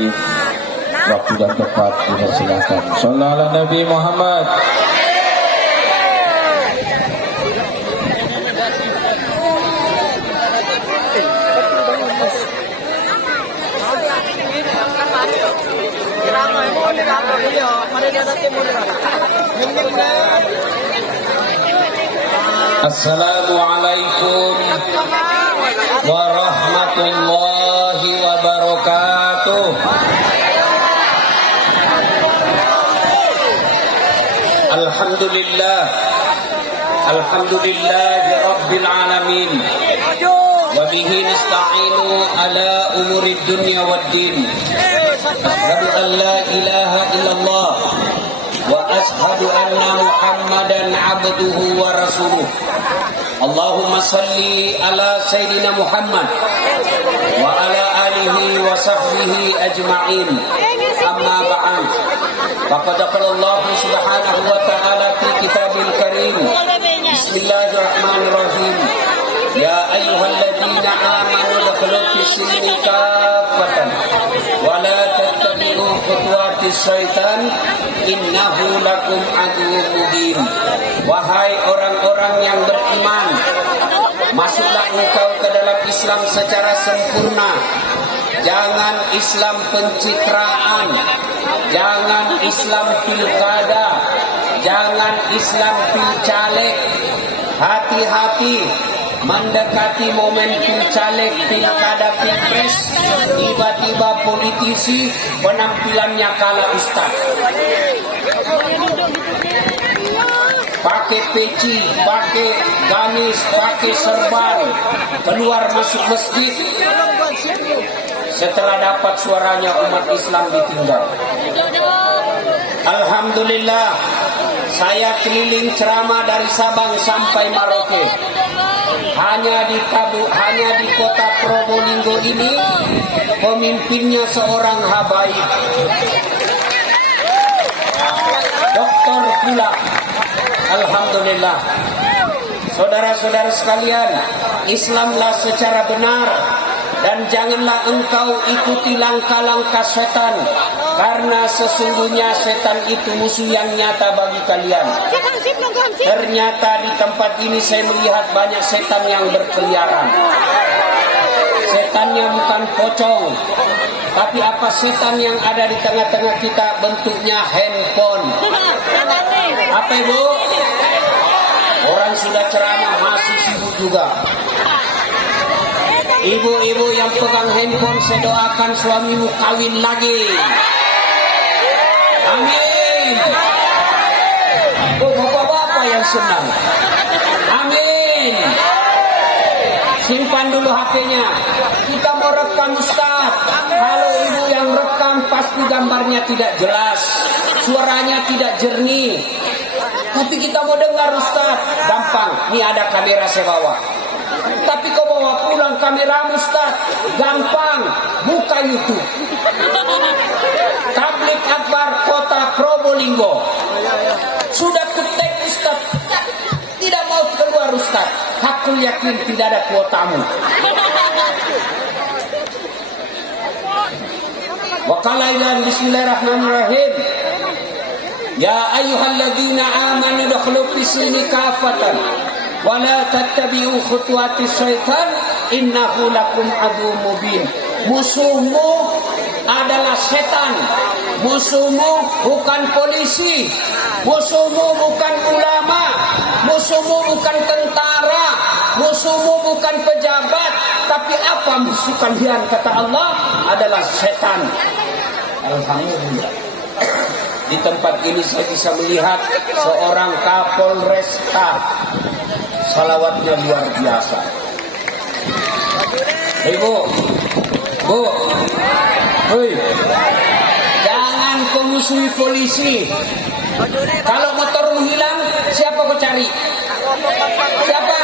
tertib, waktu dan tepat dipersilakan. Shallallahu ala Nabi Muhammad. Assalamualaikum warahmatullahi wabarakatuh. Alhamdulillah, alhamdulillahi rabbil alamin. Wa bihi nasta'inu ala umurid dunya waddin. Asyhadu an la ilaha illallah wa ashhadu anna Muhammadan abduhu wa rasuluh. Allahumma salli ala Sayyidina Muhammad wa ala alihi wa sahbihi ajma'in. Amma ba'd. Faqad qala Allah subhanahu wa ta'ala fi kitabil karim. Bismillahirrahmanirrahim. Ya ayyuhalladzina amanu dakhulu fis silmi kaffatan wa la tattabi'u khutuwatis syaitan innahu lakum aduwwun mubin. Wahai orang-orang yang beriman, masuklah engkau ke dalam Islam secara sempurna. Jangan Islam pencitraan, jangan Islam pilkada, jangan Islam pilcaleg. Hati-hati mendekati momen pilcaleg, pilkada, pilpres, tiba-tiba politisi penampilannya kalah ustaz. Pakai peci, pakai gamis, pakai serban, keluar masuk masjid. Setelah dapat suaranya umat Islam ditinggal. Alhamdulillah, saya keliling ceramah dari Sabang sampai Merauke. Hanya di kota Probolinggo ini pemimpinnya seorang habaib, doktor pula. Alhamdulillah. Saudara-saudara sekalian, Islamlah secara benar dan janganlah engkau ikuti langkah-langkah setan, karena sesungguhnya setan itu musuh yang nyata bagi kalian. Ternyata di tempat ini saya melihat banyak setan yang berkeliaran. Setannya bukan pocong, tapi apa setan yang ada di tengah-tengah kita bentuknya handphone. Apa ibu? Orang sudah ceramah masih sibuk juga. Ibu-ibu yang pegang handphone, saya doakan suamimu kawin lagi. Amin. Oh, bapak-bapak yang senang. Amin. Simpan dulu HP-nya. Kita mau rekam Ustaz. Kalau ibu yang rekam pasti gambarnya tidak jelas, suaranya tidak jernih. Tapi kita mau dengar Ustaz. Gampang. Ini ada kamera saya bawa. Tapi kau bawa pulang kamera Ustaz, gampang, buka YouTube. Tablik Akbar Kota Probolinggo. Sudah ketek Ustaz, tidak mau keluar Ustaz. Hakul yakin tidak ada kuotamu. Waqalailan bismillahirrahmanirrahim. Ya ayyuhalladzina amanu dakhulu fis-silmi kafatan wa la tattabi'u khutuwatis syaitan innahu lakum aduwwun mubin. Musuhmu adalah setan. Musuhmu bukan polisi. Musuhmu bukan ulama. Musuhmu bukan tentara. Musuhmu bukan pejabat. Tapi apa musuh kalian, kata Allah, adalah setan. Alhamdulillah. Di tempat ini saya bisa melihat seorang Kapolresta. Salawatnya luar biasa. Ibu, Bu, hei, jangan kau musuhi polisi. Kalau motormu hilang, siapa kau cari? Siapa?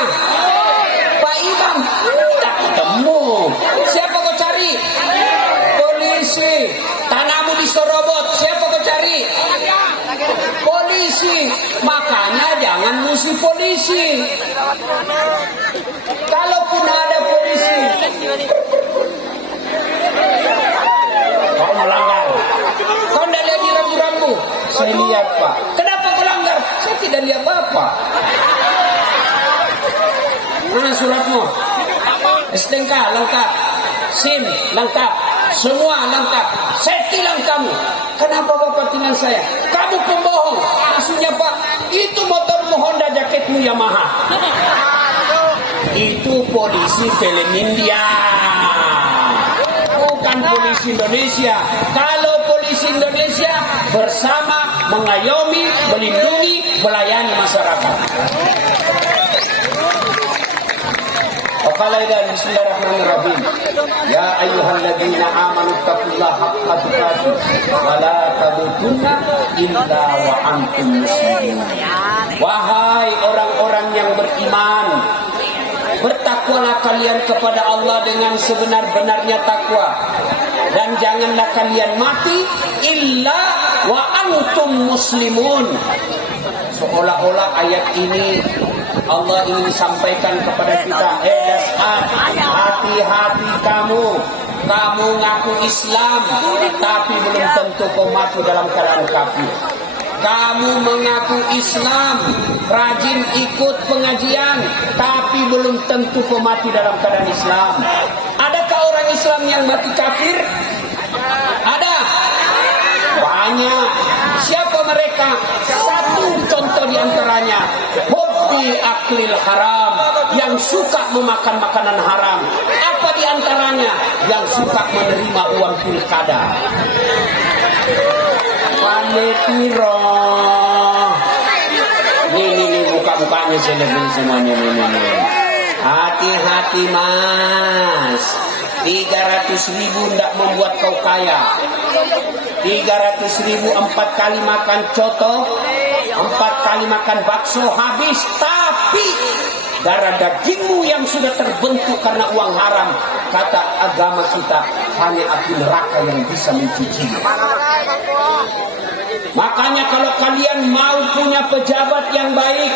Pak Imam. Tidak ketemu. Siapa kau cari? Polisi. Tanahmu diserobot. Siapa kau cari? Polisi. Makanya jangan musuh polisi. Kalaupun ada polisi, kau malah Saya lihat Pak. Kenapa kau langgar? Saya tidak lihat Bapak. Mana suratmu? STNK lengkap, SIM lengkap, semua lengkap. Saya tilang kamu. Kenapa Bapak tilang saya? Kamu pembohong. Maksudnya Pak, itu motormu Honda, jaketmu Yamaha. Itu polisi film India, bukan polisi Indonesia. Kalau polisi Indonesia bersama mengayomi, melindungi, melayani masyarakat. Qala dan bismillahirrahmanirrahim. Ya ayyuhalladzina amanu taqullaha haqqa tuqatih wa la tamutunna illa wa antum muslimun. Wahai orang-orang yang beriman, bertakwalah kalian kepada Allah dengan sebenar-benarnya takwa, dan janganlah kalian mati illa wa antum muslimun. Seolah-olah ayat ini Allah ingin sampaikan kepada kita, dasar, hati-hati kamu ngaku Islam, tapi belum tentu kau mati dalam keadaan kafir. Kamu mengaku Islam, rajin ikut pengajian, tapi belum tentu kau mati dalam keadaan Islam. Adakah orang Islam yang mati kafir? Ada. Banyak. Siapa mereka? Satu contoh diantaranya, hobi aklil haram, yang suka memakan makanan haram. Apa diantaranya? Yang suka menerima uang pilkada. Panetiro. Ini muka-mukanya selebih semuanya ini. Hati-hati Mas. 300.000 tidak membuat kau kaya. 300.000 4 kali makan coto, 4 kali makan bakso habis. Tapi darah dagingmu yang sudah terbentuk karena uang haram, kata agama kita, hanya api neraka yang bisa mencuci. Makanya kalau kalian mau punya pejabat yang baik,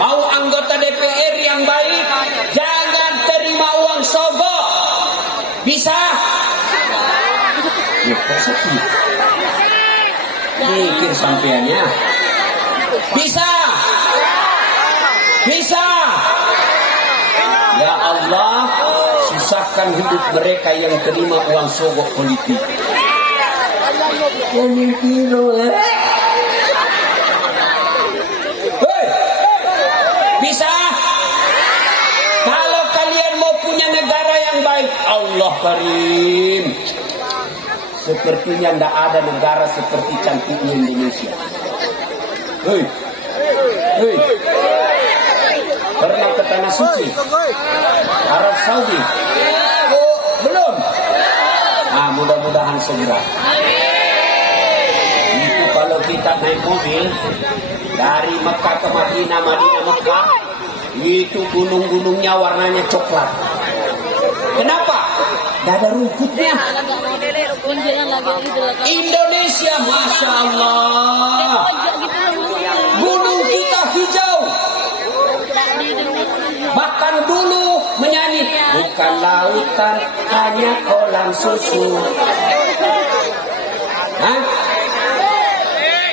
mau anggota DPR yang baik, jangan terima uang sogok. Bisa? Ya, positif. Mikir sampeannya. Bisa? Bisa? Ya Allah, susahkan hidup mereka yang terima uang sogok politik. Bisa? Kalau kalian mau punya negara yang baik, Allah Karim, sepertinya tidak ada negara seperti cantiknya Indonesia. Hei, pernah ke Tanah Suci, Arab Saudi? Oh, belum? Nah, mudah-mudahan segera. Itu kalau kita naik mobil dari Mekah ke Madinah, Madinah Mekah, itu gunung-gunungnya warnanya coklat. Kenapa? Tidak ada rumputnya. Indonesia, Masya Allah, gunung kita hijau. Bahkan dulu menyanyi, bukan lautan, hanya kolam susu. Hah?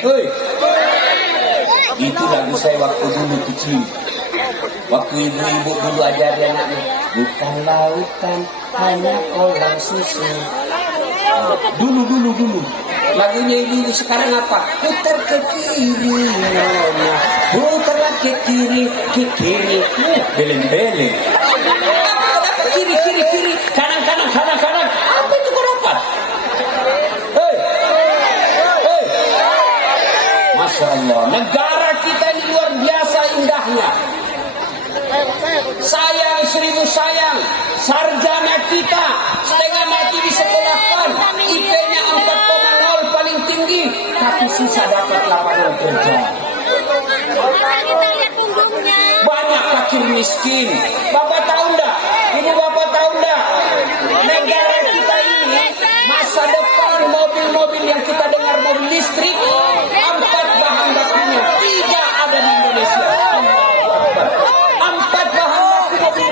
Hei, itu lagu saya waktu dulu kecil. Waktu ibu-ibu dulu ajari anaknya, bukan lautan, hanya kolam susu. Dulu. Lagunya ibu sekarang apa? Putar ke kiri, putarlah ke kiri, beleng-beleng. Apa kiri, kanan. Apa itu kau dapat? Hei. Masya Allah, negara kita ini luar biasa indahnya. Sayang, 1000 sayang, sarjana kita setengah mati disekolahkan, IP-nya 4,0 paling tinggi, tapi susah dapat lapangan kerja. Banyak fakir miskin. Bapak tahu enggak? Ibu bapak tahu enggak? Negara kita ini masa depan mobil-mobil yang kita dengar mobil listrik, 4 bahan bakunya, 3 ada di Indonesia.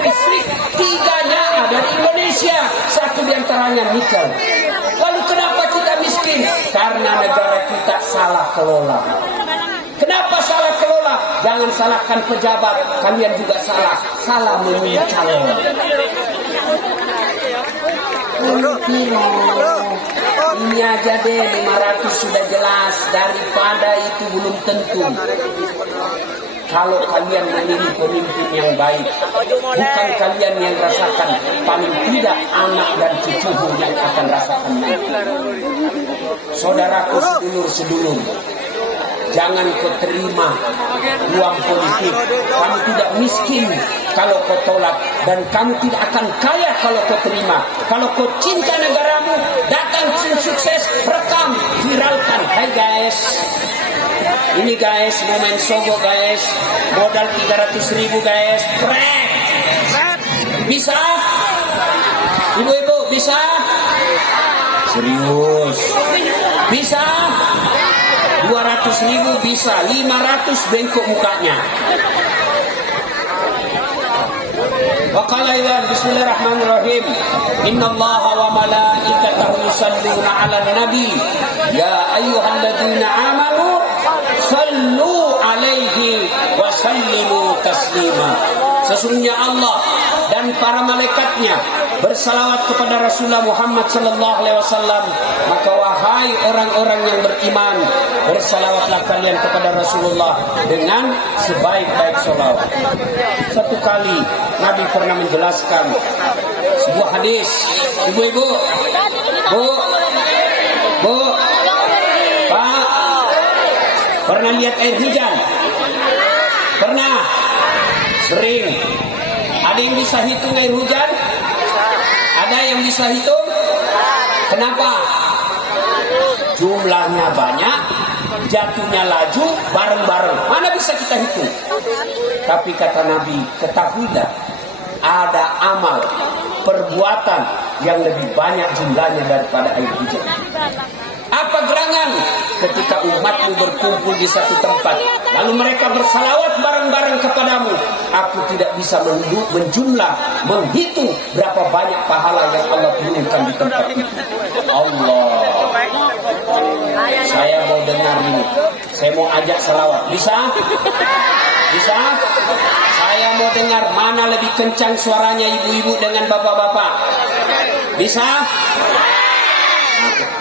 Listrik 3-nya ada di Indonesia, 1 diantaranya nikel. Lalu kenapa kita miskin? Karena negara kita salah kelola. Kenapa salah kelola? Jangan salahkan pejabat, kalian juga salah memilih calon. Ini aja deh 500 sudah jelas, daripada itu belum tentu. Kalau kalian memilih pemimpin yang baik, bukan kalian yang rasakan, paling tidak anak dan cucumu yang akan rasakan. Saudaraku sedulur-sedulur, jangan kau terima uang politik. Kamu tidak miskin kalau kau tolak, dan kamu tidak akan kaya kalau kau terima. Kalau kau cinta negaramu, datang tim sukses, rekam, viralkan. Hai guys, ini guys, momen Sogo guys, modal 300.000 guys, prek. Bisa? Ibu-ibu bisa? Serius? Bisa? 200.000 bisa, 500 bengkok mukanya. Waqalailan bismillahirrahmanirrahim. Innallaha wa malaikatahu yusalluna 'alan nabi. Ya ayyuhalladzina amanu sallu 'alaihi wa sallimu taslima. Sesungguhnya Allah dan para malaikatnya bersalawat kepada Rasulullah Muhammad sallallahu alaihi wasallam. Maka wahai orang-orang yang beriman, bersalawatlah kalian kepada Rasulullah dengan sebaik-baik salawat. Satu kali Nabi pernah menjelaskan sebuah hadis. Ibu-ibu, Bu, Pak, pernah lihat air hujan? Pernah? Sering. Ada yang bisa hitung air hujan? Ada yang bisa hitung? Kenapa? Jumlahnya banyak, jatuhnya laju, bareng-bareng. Mana bisa kita hitung? Tapi kata Nabi, ketahuilah, ada amal, perbuatan yang lebih banyak jumlahnya daripada air hujan. Apa gerangan? Ketika umatmu berkumpul di satu tempat, lalu mereka bersalawat bareng-bareng kepadamu, aku tidak bisa menjumlah, menghitung berapa banyak pahala yang Allah turunkan di tempat itu. Allah, saya mau dengar ini. Saya mau ajak salawat. Bisa? Bisa? Saya mau dengar mana lebih kencang suaranya ibu-ibu dengan bapak-bapak. Bisa?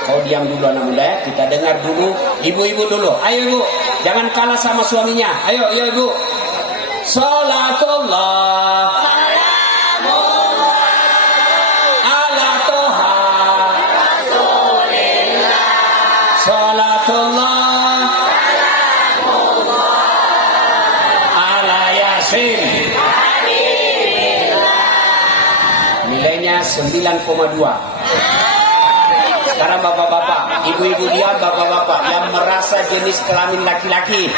Kau diam dulu anak muda ya. Kita dengar dulu ibu-ibu dulu. Ayo ibu, jangan kalah sama suaminya. Ayo ibu. Salatullah ala toha Rasulillah. Salatullah ala Yasin. Nilainya 9,2. Sekarang bapak-bapak, ibu-ibu diam, bapak-bapak yang merasa jenis kelamin laki-laki.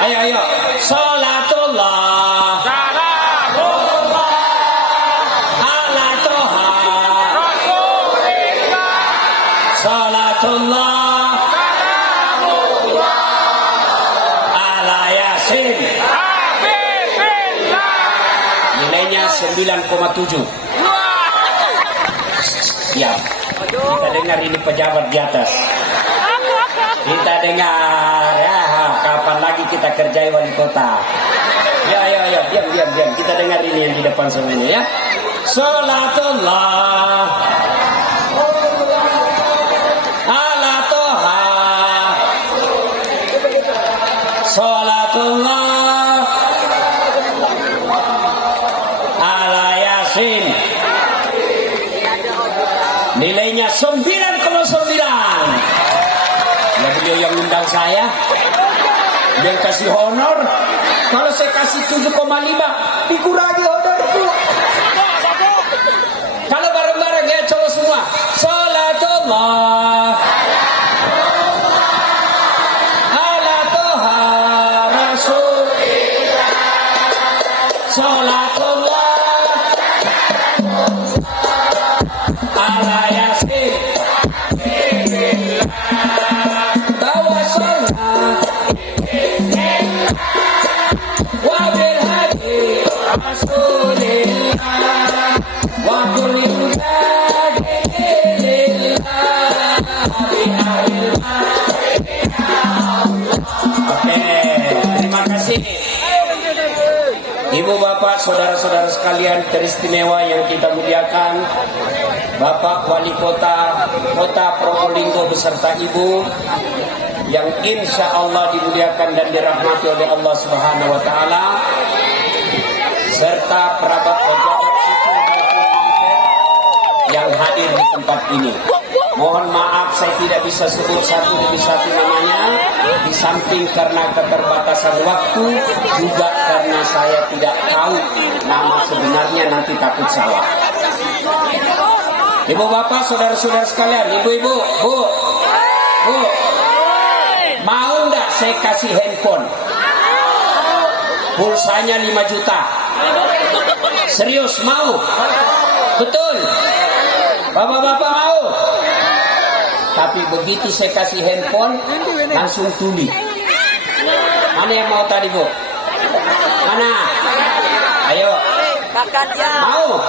Ayo. Salatullah ala toha Salatullah ala Yasin. Nilainya 9,7. Diam. Kita dengar ini pejabat di atas. Kita dengar ya, kapan lagi kita kerjai wali kota. Ya, diam. Kita dengar ini yang di depan semuanya ya. Salatullah ala toha Salatullah ala Yasin. Nilainya 9,9. Ya beliau yang undang saya, dia kasih honor. Kalau saya kasih 7,5, dikurangi honorku. Kalau bareng-bareng ya coba semua. Salatullah ala toha Rasulillah. Salatullah ala Yasin. Tawassalna wa bil hadi Rasulillah wa kulli lillah bi ahli saudara-saudara sekalian teristimewa yang kita muliakan, Bapak Wali Kota Probolinggo beserta Ibu yang insya Allah dimuliakan dan dirahmati oleh Allah Subhanahu wa Ta'ala, serta pejabat sipil maupun militer yang hadir di tempat ini. Mohon maaf saya tidak bisa sebut satu demi satu namanya, di samping karena keterbatasan waktu, juga karena saya tidak tahu nama sebenarnya, nanti takut salah. Ibu bapak, saudara-saudara sekalian, ibu-ibu, bu, mau ndak saya kasih handphone? Pulsanya 5 juta. Serius mau? Betul? Bapak-bapak mau? Tapi begitu saya kasih handphone, langsung tuli. Mana yang mau tadi, Bu? Mana? Ayo. Mau?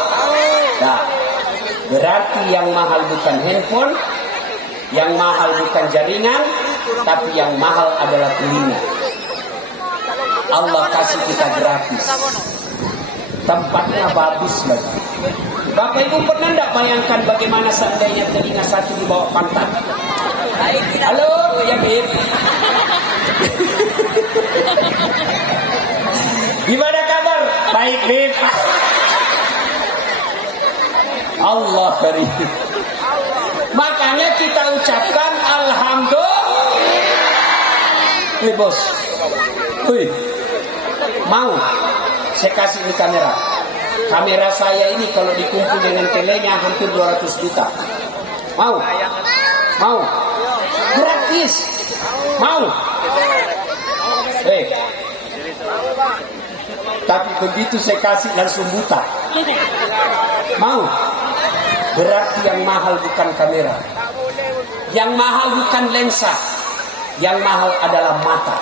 Nah, berarti yang mahal bukan handphone, yang mahal bukan jaringan, tapi yang mahal adalah telinga. Allah kasih kita gratis. Tempatnya bagus lagi. Bapak Ibu pernah enggak bayangkan bagaimana seandainya telinga satu di bawah pantat? Halo, ya Bib. Gimana kabar? Baik, Bib. Allah karim. Makanya kita ucapkan alhamdulillah. Bos. Mau saya kasih ini kamera. Kamera saya ini kalau dikumpul dengan telenya hampir 200 juta. Mau? Mau? Gratis. Mau? Tapi begitu saya kasih langsung buta. Mau? Berarti yang mahal bukan kamera, yang mahal bukan lensa, yang mahal adalah mata.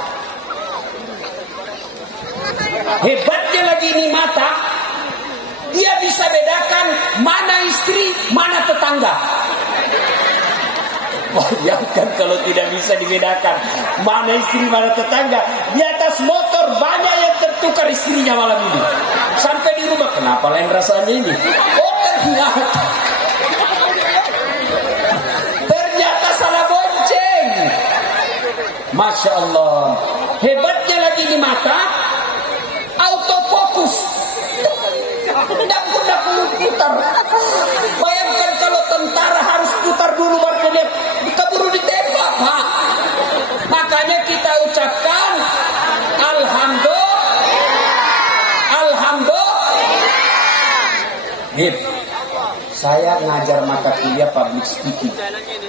Hebatnya lagi ini mata, dia bisa bedakan mana istri, mana tetangga. Bayangkan kalau tidak bisa dibedakan mana istri, mana tetangga. Di atas motor banyak yang tertukar istrinya malam ini. Sampai di rumah, kenapa lain rasanya ini? Oh ternyata salah bonceng. Masya Allah. Hebatnya lagi di mata, autofokus. Tidak perlu putar. Bayangkan kalau tentara harus putar dulu baru dia keburu ditembak, Pak. Makanya kita ucapkan alhamdulillah. Bib, saya ngajar mata kuliah public speaking,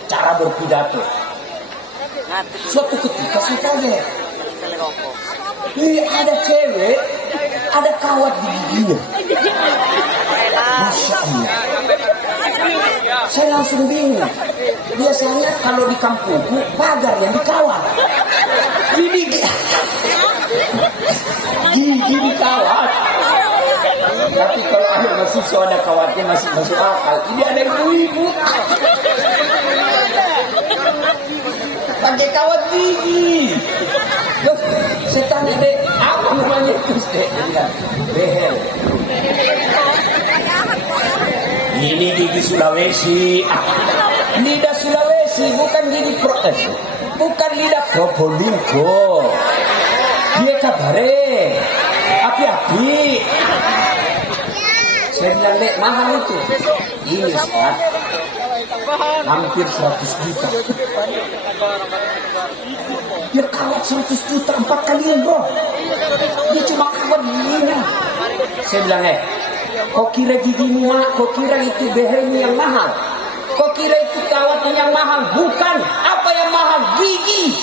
cara berpidato. Suatu ketika saya kaget. Ada cewek, ada kawat di giginya. Masya Allah. Saya langsung bingung. Biasanya kalau di kampungku pagar yang dikawat. Gigi dikawat. Tapi kalau ada mahasiswa ada kawatnya masih masuk akal. Ini ada ibu-ibu pakai kawat gigi. Saya tanya deh, apa namanya itu? Behel. Ini gigi Sulawesi. Lidah Sulawesi, bukan gigi bukan lidah Probolinggo. Dia kabare. Api-api. Saya bilang, Dek, mahal itu. Ini Ustaz, hampir 100 juta. Dia kawat 100 juta 4 kalian, bro. Dia cuma kawat giginya. Saya bilang, kau kira gigimu mahal? Kau kira itu behelmu yang mahal? Kau kira itu kawatnya yang mahal? Bukan. Apa yang mahal? Gigi.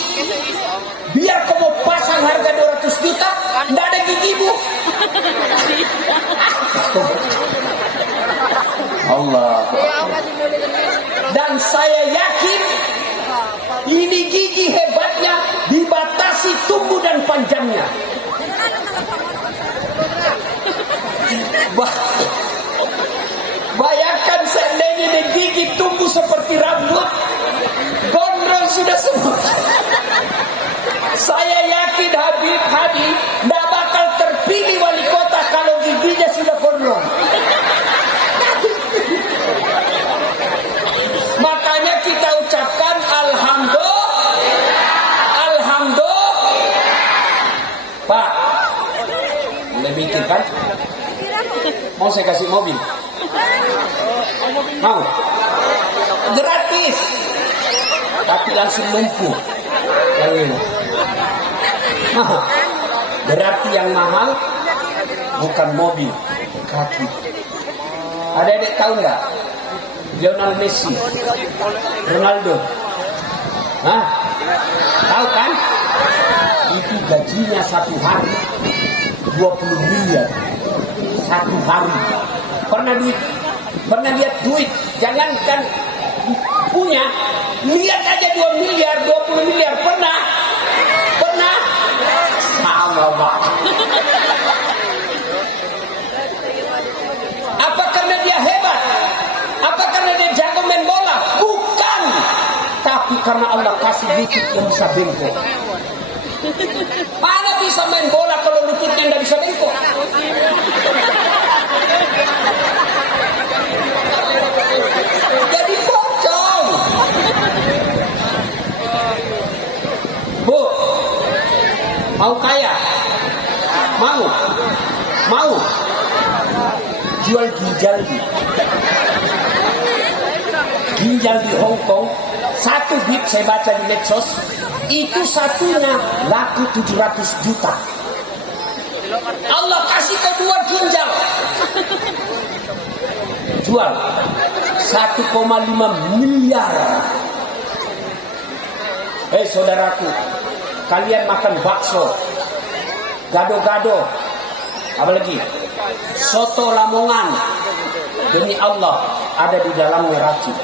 Biar kau mau pasang harga 200 juta, tidak ada gigimu. Allah. Dan saya yakin ini gigi hebatnya dibatasi tumbuh dan panjangnya. Bayangkan seandainya gigi tumbuh seperti rambut, gondrong sudah semua. Saya yakin Habib Hadi tidak bakal terpilih wali kota kalau gigi Mau saya kasih mobil? Mau? Gratis. Tapi langsung lumpuh. Yang ini. Mahal. Berarti yang mahal bukan mobil, kaki. Adik-adik tahu nggak? Lionel Messi, Ronaldo. Hah? Tahu kan? Itu gajinya satu hari 20 miliar. Satu hari. Pernah lihat duit? Jangankan punya, lihat aja 2 miliar, 20 miliar. Pernah? Sama Pak. Apa karena dia hebat? Apa karena dia jago main bola? Bukan. Tapi karena Allah kasih lutut yang bisa bengkok. Mana bisa main bola kalau lututnya tidak bisa bengkok? Jadi pocong. Bu, mau kaya? Mau jual ginjal di Hong Kong. Satu bit saya baca di medsos, itu satunya laku 700 juta. Allah kasih ke 2 ginjal, jual 1,5 miliar. Hei saudaraku, kalian makan bakso, gado-gado, apalagi soto Lamongan, demi Allah ada di dalamnya racun.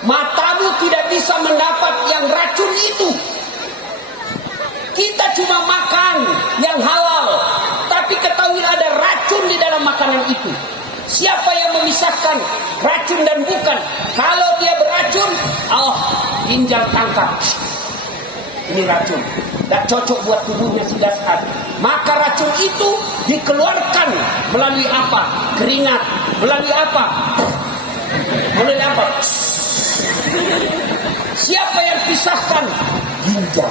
Matamu tidak bisa mendapat yang racun itu. Kita cuma makan yang halal, tapi ketahui ada racun di dalam makanan itu. Siapa yang memisahkan racun dan bukan? Kalau dia beracun, ginjal tangkap. Ini racun, tidak cocok buat tubuhnya sudah sehat. Maka racun itu dikeluarkan melalui apa? Keringat. Melalui apa? Melalui apa? Siapa yang pisahkan? Ginjal.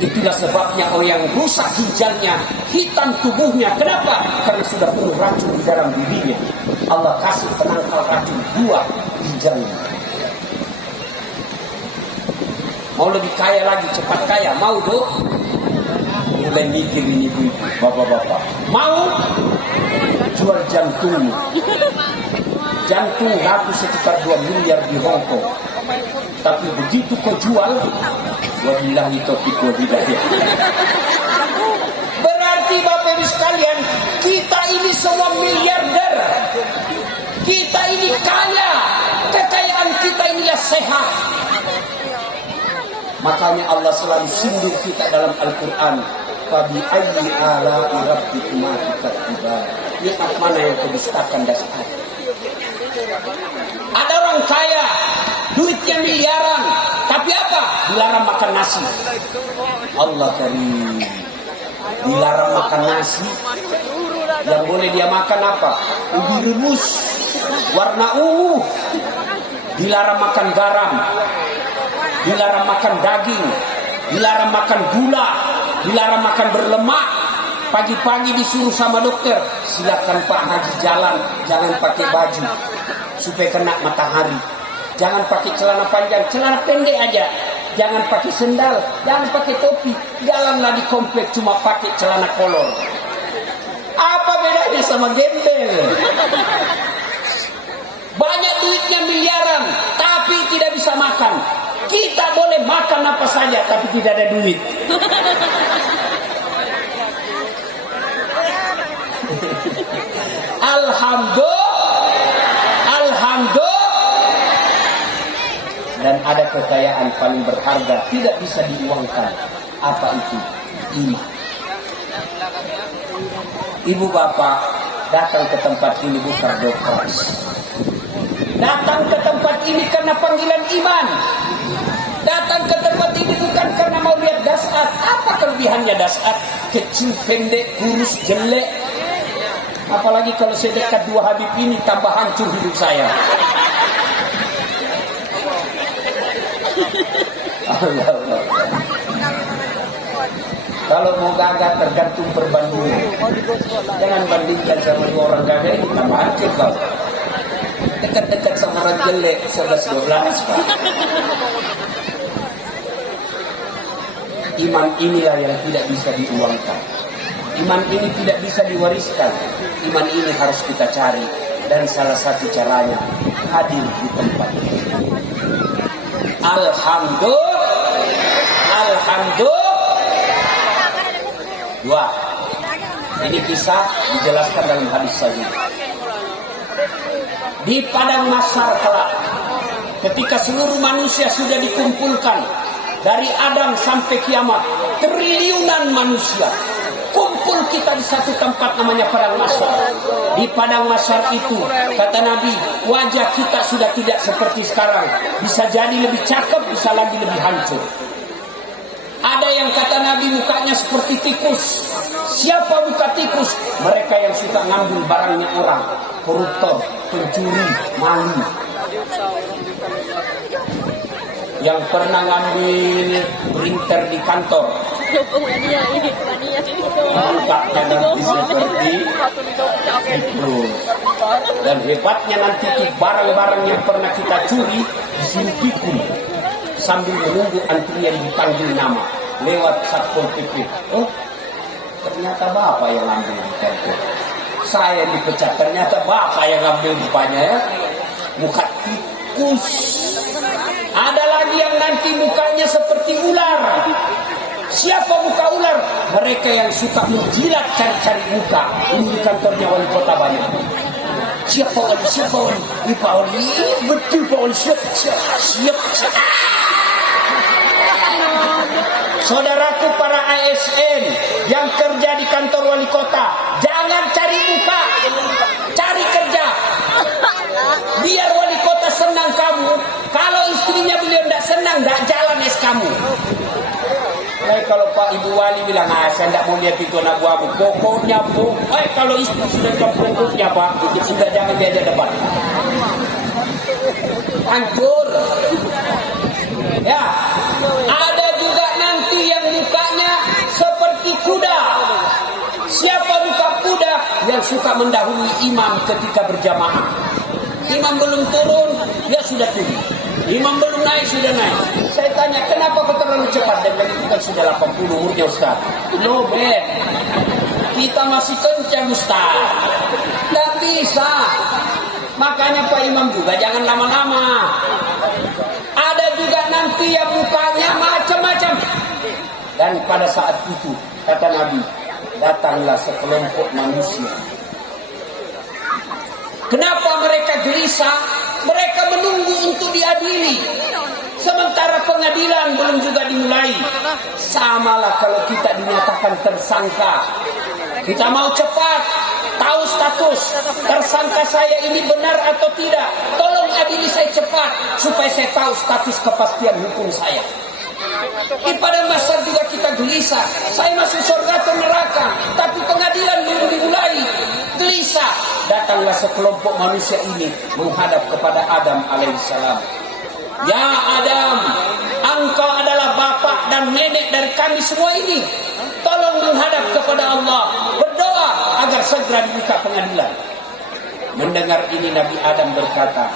Itulah sebabnya orang yang rusak ginjalnya, hitam tubuhnya. Kenapa? Karena sudah penuh racun di dalam dirinya. Allah kasih penangkal racun 2 ginjalnya. Mau lebih kaya lagi, cepat kaya, mau dong? Mulai mikir ini ibu, bapak-bapak. Mau jual jantung. Jantung laku sekitar 2 miliar di Hong Kong. Tapi begitu kau jual, wabillahi taufiq wal hidayah. Berarti Bapak Ibu sekalian, kita ini semua miliarder. Kita ini kaya. Kekayaan kita inilah sehat. Makanya Allah selalu sindir kita dalam Al-Quran. Fabi ayyi ala'i rabbikuma tukadziban. Nikmat mana yang kau dustakan dasar? Ada orang kaya, duitnya miliaran, tapi apa? Dilarang makan nasi. Allah karim. Dilarang makan nasi. Yang boleh dia makan apa? Ubi rebus warna ungu. Dilarang makan garam. Dilarang makan daging. Dilarang makan gula. Dilarang makan berlemak. Pagi-pagi disuruh sama dokter, silakan Pak Haji jalan, jangan pakai baju supaya kena matahari. Jangan pakai celana panjang, celana pendek aja. Jangan pakai sendal, jangan pakai topi. Jalanlah di komplek cuma pakai celana kolor. Apa bedanya sama gembel? Banyak duitnya miliaran, tapi tidak bisa makan. Kita boleh makan apa saja, tapi tidak ada duit. Alhamdulillah. Dan ada kekayaan paling berharga, tidak bisa diuangkan. Apa itu? Iman. Ibu bapak datang ke tempat ini bukan dokter. Datang ke tempat ini karena panggilan iman. Datang ke tempat ini bukan karena mau lihat dasar. Apa kelebihannya dasar? Kecil, pendek, kurus, jelek. Apalagi kalau saya dekat 2 Habib ini, tambah hancur hidup saya. Allah. Kalau mau gagah tergantung perbandingan. Jangan bandingkan sama dua orang gagah ini, tambah hancur kau. Dekat-dekat sama orang jelek 11-12 Pak. Iman inilah yang tidak bisa diuangkan. Iman ini tidak bisa diwariskan. Iman ini harus kita cari. Dan salah satu caranya hadir di tempat ini. Alhamdulillah. Dua. Ini kisah dijelaskan dalam hadis sahih. Di padang mahsyar kelak, ketika seluruh manusia sudah dikumpulkan, dari Adam sampai kiamat, triliunan manusia kumpul kita di satu tempat namanya padang mahsyar. Di padang mahsyar itu, kata Nabi, wajah kita sudah tidak seperti sekarang. Bisa jadi lebih cakep, bisa lagi lebih hancur. Ada yang kata Nabi mukanya seperti tikus. Siapa muka tikus? Mereka yang suka ngambil barangnya orang, koruptor, pencuri, maling. Yang pernah ngambil printer di kantor, mukanya nanti seperti tikus. Dan hebatnya nanti itu barang-barang yang pernah kita curi disimpiku sambil menunggu antrian dipanggil nama lewat Satpol PP. Oh, ternyata Bapak yang ambil di kantor. Saya dipecat, ternyata Bapak yang ambil rupanya ya. Muka tikus. Ada lagi yang nanti mukanya seperti ular. Siapa muka ular? Mereka yang suka menjilat cari-cari muka. Ini di kantornya wali kota banyak. Siapa wali? Pak Wali, betul Pak Wali. Siap. Saudaraku para ASN yang kerja di kantor wali kota, jangan cari muka, cari kerja. Biar wali kota senang kamu. Kalau istrinya beliau tidak senang, tidak jalan kamu. Kalau Pak Ibu Wali bilang, saya tidak mau lihat itu anak buahmu. Pokoknya, kalau istri sudah ke pokoknya Pak, sudah jangan diajak debat. Hancur. Ya, ada juga nanti yang mukanya seperti kuda. Siapa muka kuda? Yang suka mendahului imam ketika berjamaah. Imam belum turun, dia sudah turun. Imam belum naik, sudah naik. Saya tanya, kenapa kau terlalu cepat? Dan itu kan sudah 80 umurnya Ustaz. No bad. Kita masih kencang Ustaz. Tidak bisa. Makanya Pak Imam juga jangan lama-lama. Ada juga nanti yang mukanya macam-macam. Dan pada saat itu, kata Nabi, datanglah sekelompok manusia. Kenapa mereka gelisah? Mereka menunggu untuk diadili. Sementara pengadilan belum juga dimulai. Samalah kalau kita dinyatakan tersangka. Kita mau cepat tahu status tersangka saya ini benar atau tidak. Tolong adili saya cepat supaya saya tahu status kepastian hukum saya. Di padang mahsyar juga kita gelisah. Saya masuk surga atau neraka, tapi pengadilan belum dimulai. Gelisah. Datanglah sekelompok manusia ini menghadap kepada Adam alaihissalam. Ya Adam, engkau adalah bapak dan nenek dari kami semua ini. Tolong menghadap kepada Allah, berdoa agar segera dibuka pengadilan. Mendengar ini Nabi Adam berkata,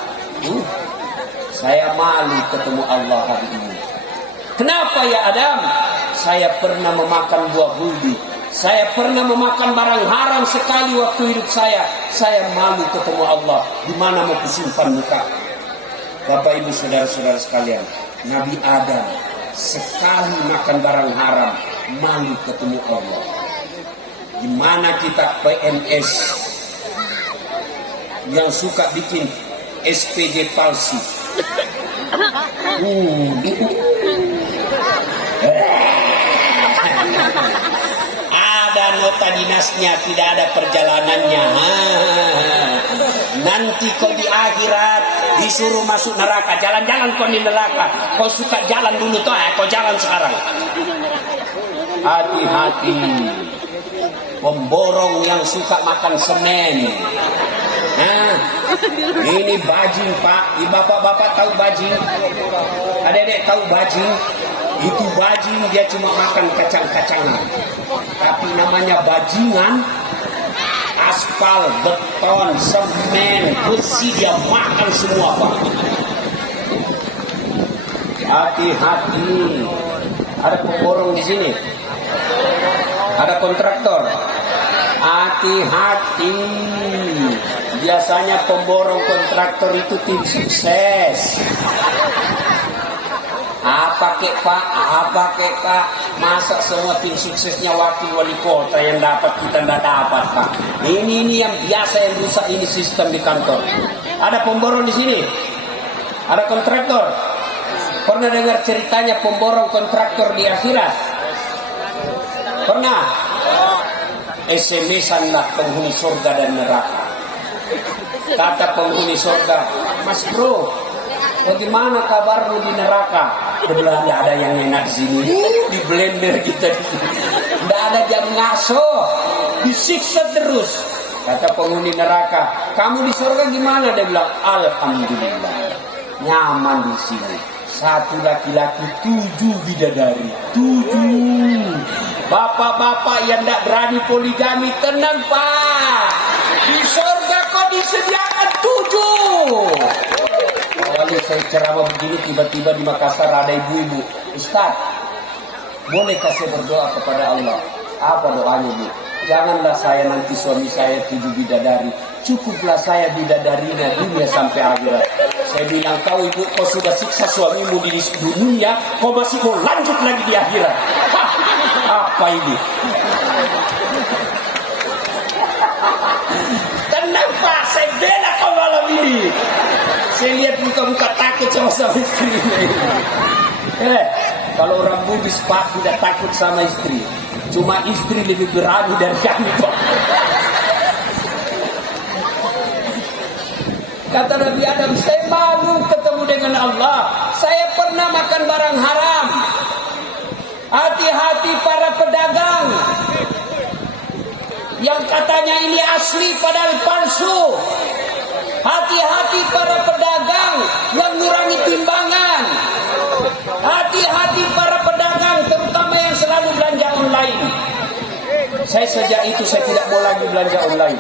saya malu ketemu Allah hari ini. Kenapa ya Adam? Saya pernah memakan buah huldi. Saya pernah memakan barang haram sekali waktu hidup saya. Saya malu ketemu Allah. Di mana mau kusimpan muka? Bapak Ibu saudara-saudara sekalian, Nabi Adam sekali makan barang haram, malu ketemu Allah. Di mana kita PNS yang suka bikin SPG palsu? Ada nota dinasnya, tidak ada perjalanannya. Nanti kau di akhirat disuruh masuk neraka. Jalan-jalan kau di neraka. Kau suka jalan dulu toh, kau jalan sekarang. Hati-hati. Pemborong yang suka makan semen. Ini bajing Pak. Bapak-bapak tahu bajing? Adik-adik tahu bajing? Itu bajing, dia cuma makan kacang-kacangan. Tapi namanya bajingan, aspal, beton, semen, besi dia makan semua, Pak. Hati-hati. Ada pemborong di sini. Ada kontraktor. Hati-hati. Biasanya pemborong kontraktor itu tim sukses. Apa kek Pak? Masa semua tim suksesnya wakil wali kota yang dapat, kita tidak dapat, Pak? Ini yang biasa yang rusak ini sistem di kantor. Ada pemborong di sini? Ada kontraktor? Pernah dengar ceritanya pemborong kontraktor di akhirat? Pernah? SMS-an lah penghuni surga dan neraka. Kata penghuni surga, Mas bro, bagaimana kabarmu di neraka? Sebenarnya ada yang enak di sini, di blender kita di sini. Tidak ada jam ngaso, disiksa terus. Kata penghuni neraka, kamu di surga gimana? Dia bilang, alhamdulillah, nyaman di sini. 1 laki-laki, 7 bidadari, 7. Bapak-bapak yang tidak berani poligami, tenang Pak. Di surga kok disediakan 7. Lalu saya ceramah begini, tiba-tiba di Makassar ada ibu-ibu. Ustaz, bolehkah saya berdoa kepada Allah? Apa doanya, Bu? Janganlah saya nanti suami saya 7 bidadari. Cukuplah saya bidadarinya dunia sampai akhirat. Saya bilang, kau ibu, kau sudah siksa suamimu di dunia, kau masih mau lanjut lagi di akhirat. Apa ini? Tenang Pak, saya bela kau malam ini. Saya lihat muka-muka takut sama istri. Kalau orang Bugis Pak tidak takut sama istri. Cuma istri lebih berani dari kami, Pak. Kata Nabi Adam, saya malu ketemu dengan Allah. Saya pernah makan barang haram. Hati-hati para pedagang yang katanya ini asli padahal palsu. Hati-hati para pedagang yang ngurangi timbangan. Hati-hati para pedagang terutama yang selalu belanja online. Saya sejak itu saya tidak mau lagi belanja online.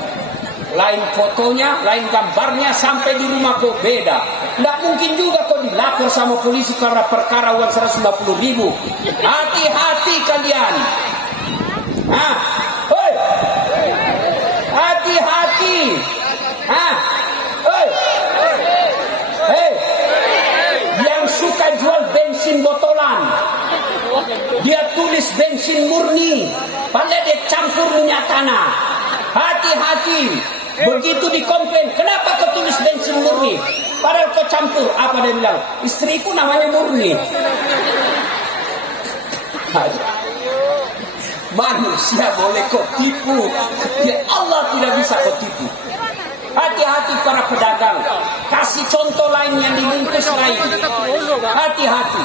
Lain fotonya, lain gambarnya, sampai di rumah kok beda. Tidak mungkin juga kok dilapor sama polisi karena perkara uang 150.000. Hati-hati kalian. Hoi. Hati-hati. Hoi. Hei. Yang suka jual bensin botolan, dia tulis bensin murni, padahal dia campur minyak tanah. Hati-hati. Begitu dikomplain, kenapa kau tulis bensin murni? Padahal kau campur. Apa dia bilang? Istriku namanya murni. Manusia boleh kau tipu, ya Allah tidak bisa kau tipu. Hati-hati para pedagang. Kasih contoh lain yang dibungkus lain. Hati-hati.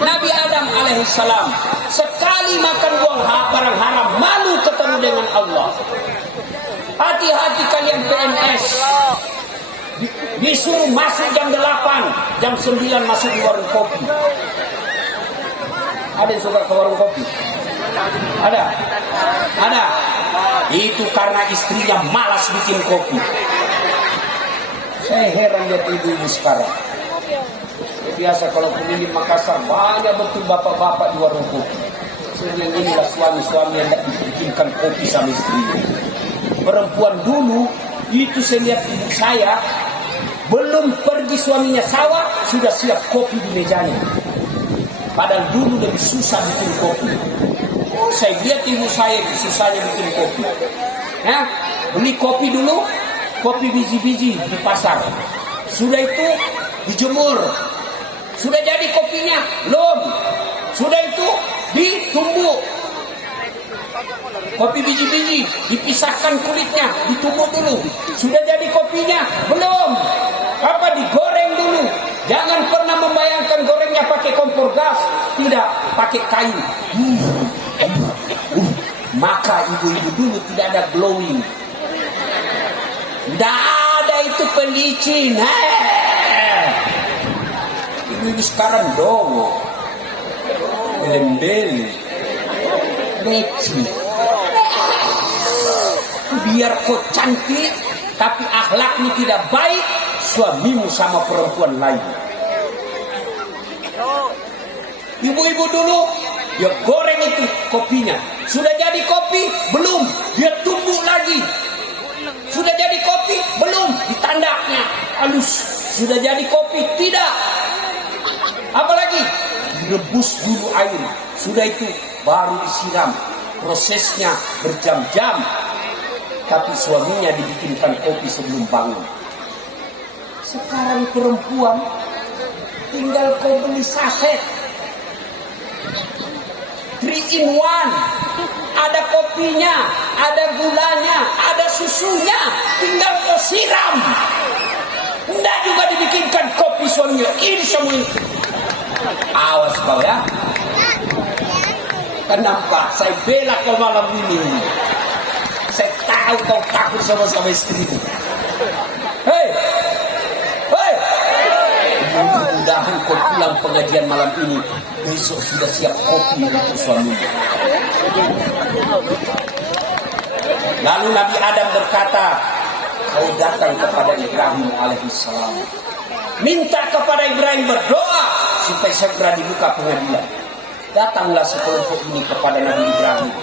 Nabi Adam alaihissalam sekali makan barang haram, malu ketemu dengan Allah. Hati-hati kalian PNS. Disuruh masuk jam 8, jam 9 masuk di warung kopi. Ada yang suka ke warung kopi? Ada? Itu karena istrinya malas bikin kopi. Saya heran lihat ibu-ibu sekarang. Biasa kalau keliling Makassar banyak betul bapak-bapak di warung kopi. Sebenarnya inilah suami-suami yang tidak dibikinkan kopi sama istrinya. Perempuan dulu itu saya lihat ibu saya belum pergi suaminya sawah sudah siap kopi di mejanya. Padahal dulu lebih susah bikin kopi. Saya lihat ibu saya susahnya bikin kopi. Beli kopi dulu, kopi biji-biji di pasar. Sudah itu dijemur. Sudah jadi kopinya, belum. Sudah itu ditumbuk. Kopi biji-biji dipisahkan kulitnya, ditumbuk dulu. Sudah jadi kopinya, belum. Apa digoreng dulu. Jangan pernah membayangkan gorengnya pakai kompor gas, tidak, pakai kayu. Maka ibu-ibu dulu tidak ada glowing. Tidak ada itu pelicin. Ibu-ibu sekarang dong. Belembel. Beci. Biar kau cantik, tapi akhlakmu tidak baik, suamimu sama perempuan lain. Ibu-ibu dulu, dia goreng itu kopinya. Sudah jadi kopi? Belum. Dia tumbuk lagi. Sudah jadi kopi? Belum. Ditandaknya halus. Sudah jadi kopi? Tidak. Apalagi? Direbus dulu air. Sudah itu baru disiram. Prosesnya berjam-jam. Tapi suaminya dibikinkan kopi sebelum bangun. Sekarang perempuan tinggal kau beli saset 3 in 1. Ada kopinya, ada gulanya, ada susunya. Tinggal kau siram. Tidak juga dibikinkan kopi suaminya. Ini semua ini. Awas kau ya. Kenapa saya bela kau malam ini? Saya tahu kau takut sama istrimu. Hei, hei. Mudah-mudahan kau pulang pengajian malam ini besok sudah siap kopi untuk suamimu. Lalu Nabi Adam berkata, kau datang kepada Ibrahim alaihissalam, minta kepada Ibrahim berdoa supaya segera dibuka pengadilan. Datanglah sekelompok ini kepada Nabi Ibrahim.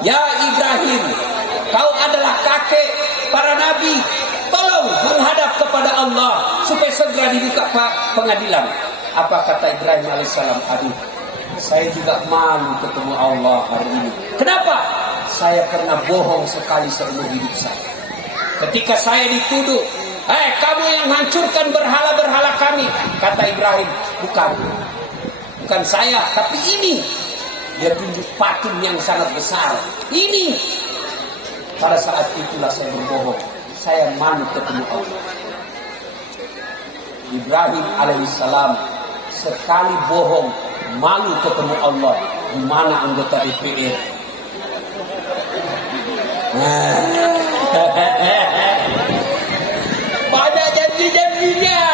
Ya Ibrahim, kau adalah kakek para nabi. Tolong menghadap kepada Allah supaya segera dibuka pengadilan. Apa kata Ibrahim alaihissalam? Aduh, saya juga malu ketemu Allah hari ini. Kenapa? Saya pernah bohong sekali seumur hidup saya. Ketika saya dituduh, kamu yang hancurkan berhala-berhala kami. Kata Ibrahim, bukan saya, tapi ini. Dia tunjuk patung yang sangat besar. Ini. Pada saat itulah saya berbohong. Saya malu ketemu Allah. Ibrahim alaihissalam sekali bohong, malu ketemu Allah. Di mana anggota DPR? Pada janji-janjinya.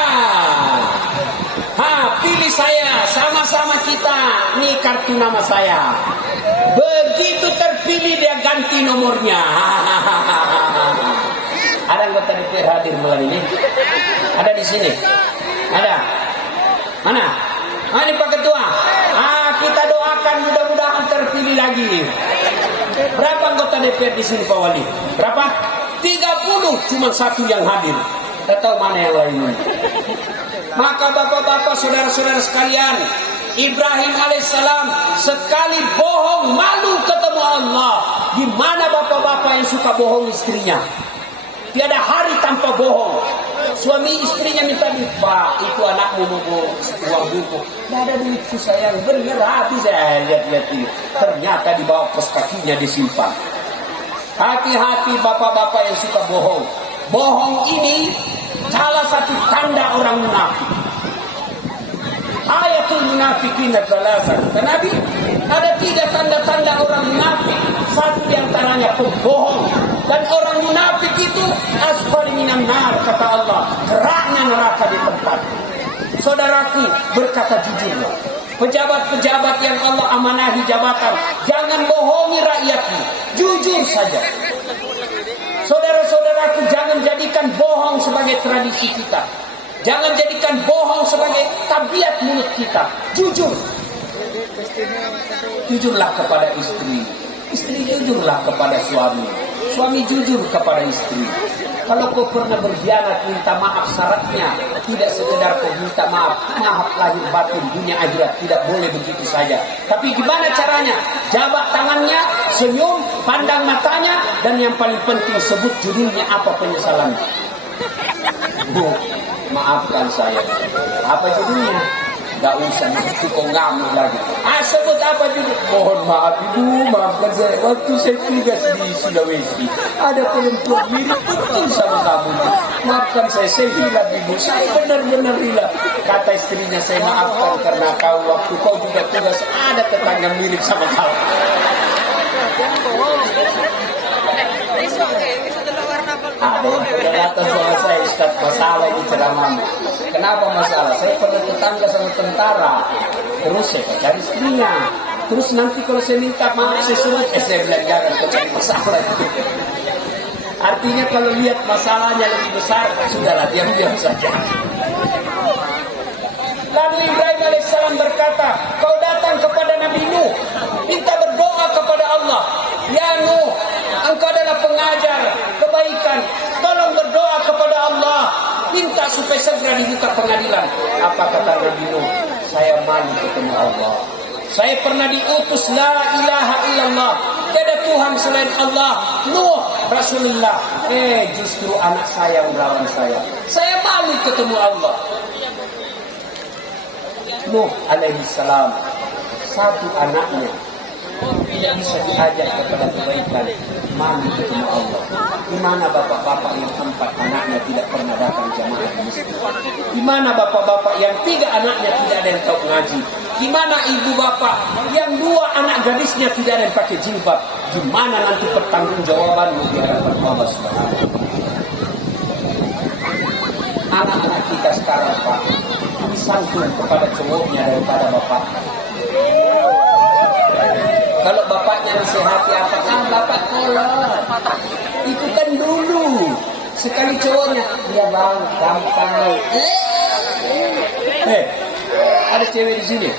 Pilih saya, sama-sama kita. Nih kartu nama saya. Begitu terpilih dia ganti nomornya. Ada anggota DPR hadir malam ini? Ada di sini? Ada? Mana? Ini Pak Ketua. Kita doakan mudah-mudahan terpilih lagi. Berapa anggota DPR di sini Pak Wali? Berapa? 30, cuma 1 yang hadir. Tidak tahu mana yang lain. Maka bapak-bapak, saudara-saudara sekalian, Ibrahim alaihissalam sekali bohong malu ketemu Allah. Di mana bapak-bapak yang suka bohong istrinya? Tiada hari tanpa bohong. Suami istrinya minta duit, Pak, itu anakmu mau uang buku. Tidak ada duitku sayang, benar habis saya lihat-lihat ini. Ternyata di bawah kos kakinya disimpan. Hati-hati bapak-bapak yang suka bohong. Bohong ini salah satu tanda orang munafik. Ayatul munafikin salasan. Nabi ada 3 tanda-tanda orang munafik. Satu diantaranya pembohong. Dan orang munafik itu asfal minan nar, kata Allah. Keraknya neraka di tempat. Saudaraku, berkata jujurlah. Pejabat-pejabat yang Allah amanahi jabatan, jangan bohongi rakyatmu. Jujur saja. Saudara-saudaraku, jangan jadikan bohong sebagai tradisi kita. Jangan jadikan bohong sebagai tabiat mulut kita. Jujur. Jujurlah kepada istri. Istri jujurlah kepada suami. Suami jujur kepada istri. Kalau kau pernah berkhianat, minta maaf syaratnya. Tidak sekedar kau minta maaf. Maaf lahir batin, dunia akhirat. Tidak boleh begitu saja. Tapi gimana caranya? Jabat tangannya, senyum, pandang matanya. Dan yang paling penting sebut judulnya apa penyesalan. Maafkan saya. Apa judulnya? Gak usah itu kau ngamuk lagi. Sebut apa judul? Mohon maaf ibu, maafkan saya. Waktu saya tugas di Sulawesi, ada perempuan mirip betul sama kamu. Maafkan saya hilang ibu. Saya benar-benar hilang. Kata istrinya, saya maafkan karena kau waktu kau juga tugas ada tetangga mirip sama kau. Ada yang pernah datang sama saya, Ustaz, masalah ini ceramahmu. Kenapa masalah? Saya pernah tetangga sama tentara. Terus saya cari istrinya. Terus nanti kalau saya minta maaf, saya suruh, saya bilang jangan kau cari masalah. Artinya kalau lihat masalahnya lebih besar, sudahlah diam-diam saja. Lalu Ibrahim alaihissalam berkata, kau datang kepada Nabi Nuh, minta berdoa kepada Allah. Ya Nuh, engkau adalah pengajar kebaikan, tolong berdoa kepada Allah, minta supaya segera dibuka pengadilan. Apa kata Nabi Nuh? Saya malu ketemu Allah. Saya pernah diutus la ilaha illallah, tiada Tuhan selain Allah. Nuh Rasulullah, justru anak saya melawan saya. Saya malu ketemu Allah. Nuh alaihissalam, satu anaknya tidak bisa diajak kepada kebaikan, malu ketemu Allah. Di mana bapak-bapak yang 4 anaknya tidak pernah datang jamaah di masjid? Di mana bapak-bapak yang 3 anaknya tidak ada yang tahu ngaji? Di mana ibu bapak yang 2 anak gadisnya tidak ada yang pakai jilbab? Di mana nanti pertanggungjawabanmu di hadapan Allah Subhanahu wa Ta'ala? Anak-anak kita sekarang, Pak, disantun kepada cowoknya daripada bapak. Kalau bapaknya nasihati apa? Bapak kolot. Itu kan dulu. Sekali cowoknya, dia bang, gampang. Ada cewek di sini.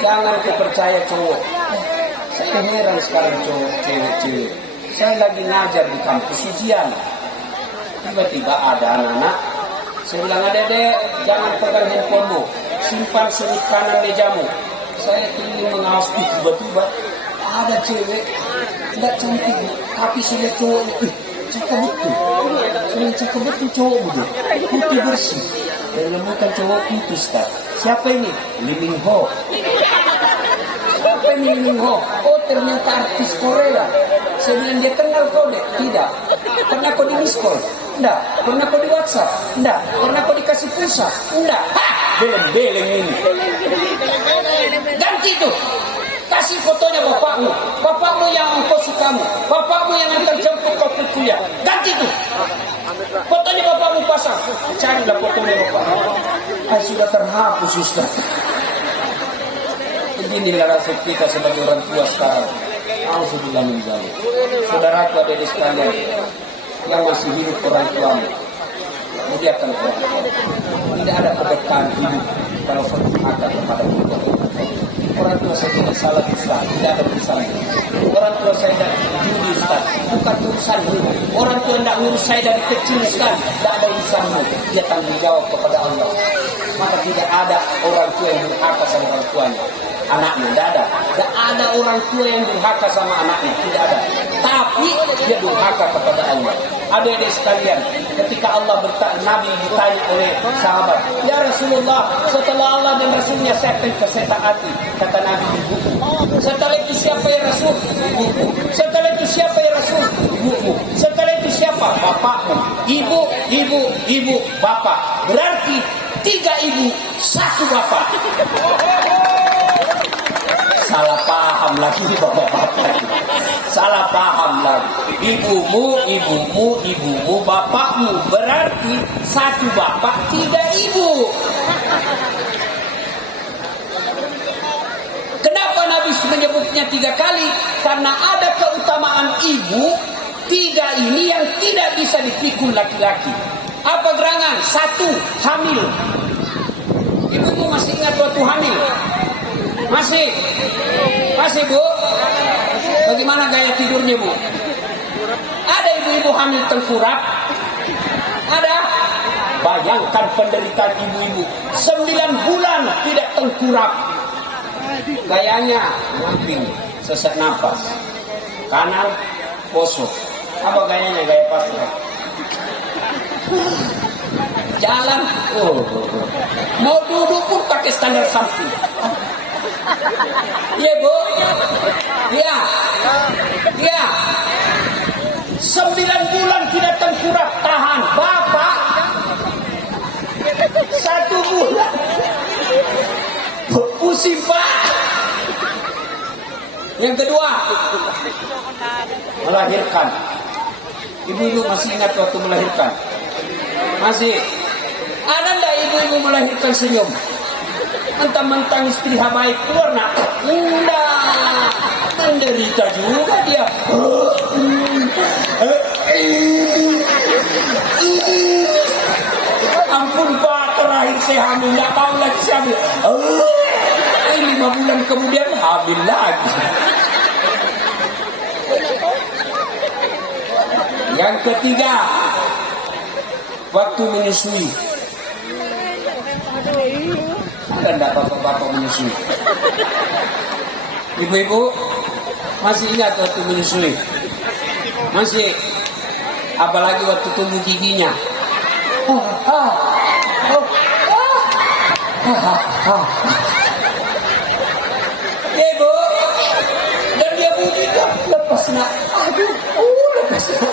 Jangan percaya cowok. Saya heran sekarang cowok, cewek-cewek. Saya lagi ngajar di kampus ujian. Tiba-tiba ada anak-anak. Saya bilang, adek, jangan pegang handphonemu. Simpan sudut kanan mejamu. Saya keliling mengawas, tiba-tiba ada cewek, tidak cantik, tapi sudah cowoknya, cakep betul. Sudah cakep betul cowok betul. Putih bersih. Dan lembutan cowok itu, Ustaz. Siapa ini? Lee Min Ho. Siapa ini Lee Min Ho? Oh, ternyata artis Korea. Saya bilang, dia kenal kau deh? Tidak. Pernah kau di miss call? Tidak. Pernah kau di WhatsApp? Tidak. Pernah kau dikasih pulsa? Tidak. Beleng-beleng ini. Ganti itu. Kasih fotonya bapakmu. Bapakmu yang engkau sukamu. Bapakmu yang akan jemput kau ke kuliah. Ganti itu. Fotonya bapakmu pasang. Carilah fotonya bapakmu. Sudah terhapus, Ustaz. Beginilah rasa kita sebagai orang tua sekarang. Alhamdulillah menjadi. Saudaraku adik sekalian yang masih hidup orang tuamu, muliakan orang tua. Tidak ada keberkahan hidup kalau berpihak kepada kita. Orang tua saya tidak salah Ustaz, tidak ada urusannya. Orang tua saya tidak judi Ustaz, bukan urusanmu. Orang tua tidak ngurus saya dari kecil Ustaz, tidak ada urusanmu. Dia tanggung jawab kepada Allah. Maka tidak ada orang tua yang durhaka sama orang tuanya. Anaknya tidak ada. Tidak ada orang tua yang durhaka sama anaknya, tidak ada. Tapi dia durhaka kepada Allah. Adik-adik sekalian, ketika Nabi ditanya oleh sahabat, ya Rasulullah, setelah Allah dan Rasulnya siapa yang saya taati? Kata Nabi, ibuku. Setelah itu siapa ya Rasul? Ibuku. Setelah itu siapa ya Rasul? Ibuku. Setelah itu siapa? Bapakmu. Ibu, bapak. Berarti 3 ibu, 1 bapak. Salah paham lagi bapak-bapak. Salah paham lagi. Ibumu, bapakmu. Berarti 1 bapak, 3 ibu. Kenapa Nabi menyebutnya 3 kali? Karena ada keutamaan ibu 3 ini yang tidak bisa dipikul laki-laki. Apa gerangan? 1, hamil. Ibu masih ingat waktu hamil? Masih Bu? Bagaimana gaya tidurnya Bu? Ada ibu-ibu hamil tengkurap? Ada? Bayangkan penderitaan ibu-ibu 9 bulan tidak tengkurap. Gayanya mamping, sesak nafas, kanan bosok. Apa gayanya? Gaya pasrah. Jalan, mau duduk pun pakai standar samping. Iya Bu, iya. 9 bulan tidak tengkurap, tahan. Bapak 1 bulan pusing Pak. Yang kedua, melahirkan. Ibu-ibu masih ingat waktu melahirkan? Masih? Ada enggak ibu-ibu melahirkan senyum? Mentang-mentang istri habaib keluar nak? Enggak. Menderita juga dia. Ampun Pak, terakhir saya hamil, enggak mau lagi saya hamil. 5 bulan kemudian hamil lagi. Yang ketiga, waktu menyusui. Ada enggak bapak-bapak menyusui? Ibu-ibu masih ingat waktu menyusui? Masih? Apalagi waktu tumbuh giginya. Ibu, dan dia bunyi lepas nak. Aduh, lepas nak.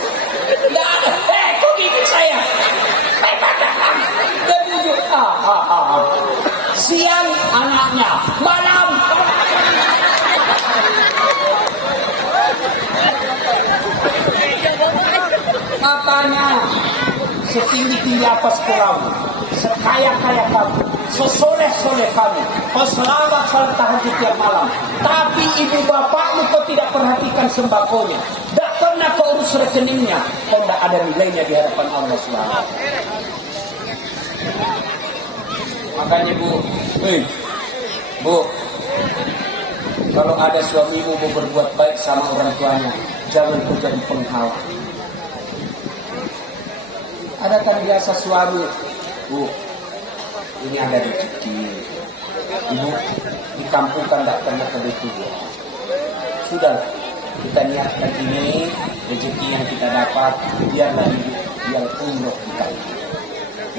Nggak ada. Kok gigit saya? Dia bunyi. Siang anaknya, malam. Katanya setinggi-tinggi apa sekolahmu, sekaya-kaya kamu, sesoleh-soleh kamu, kau selamat salat tahajud tiap malam, tapi ibu bapakmu kau tidak perhatikan sembakonya, tidak pernah kau urus rekeningnya, kau tidak ada nilainya di hadapan Allah SWT. Makanya Bu, kalau ada suamimu mau berbuat baik sama orang tuanya, jangan kau jadi penghalang. Ada kan biasa suami, Bu, ini ada rezeki. Ibu, di kampung kan tidak pernah kebetulan. Sudah, kita niatkan ini, rezeki yang kita dapat, biarlah ibu yang umroh kita.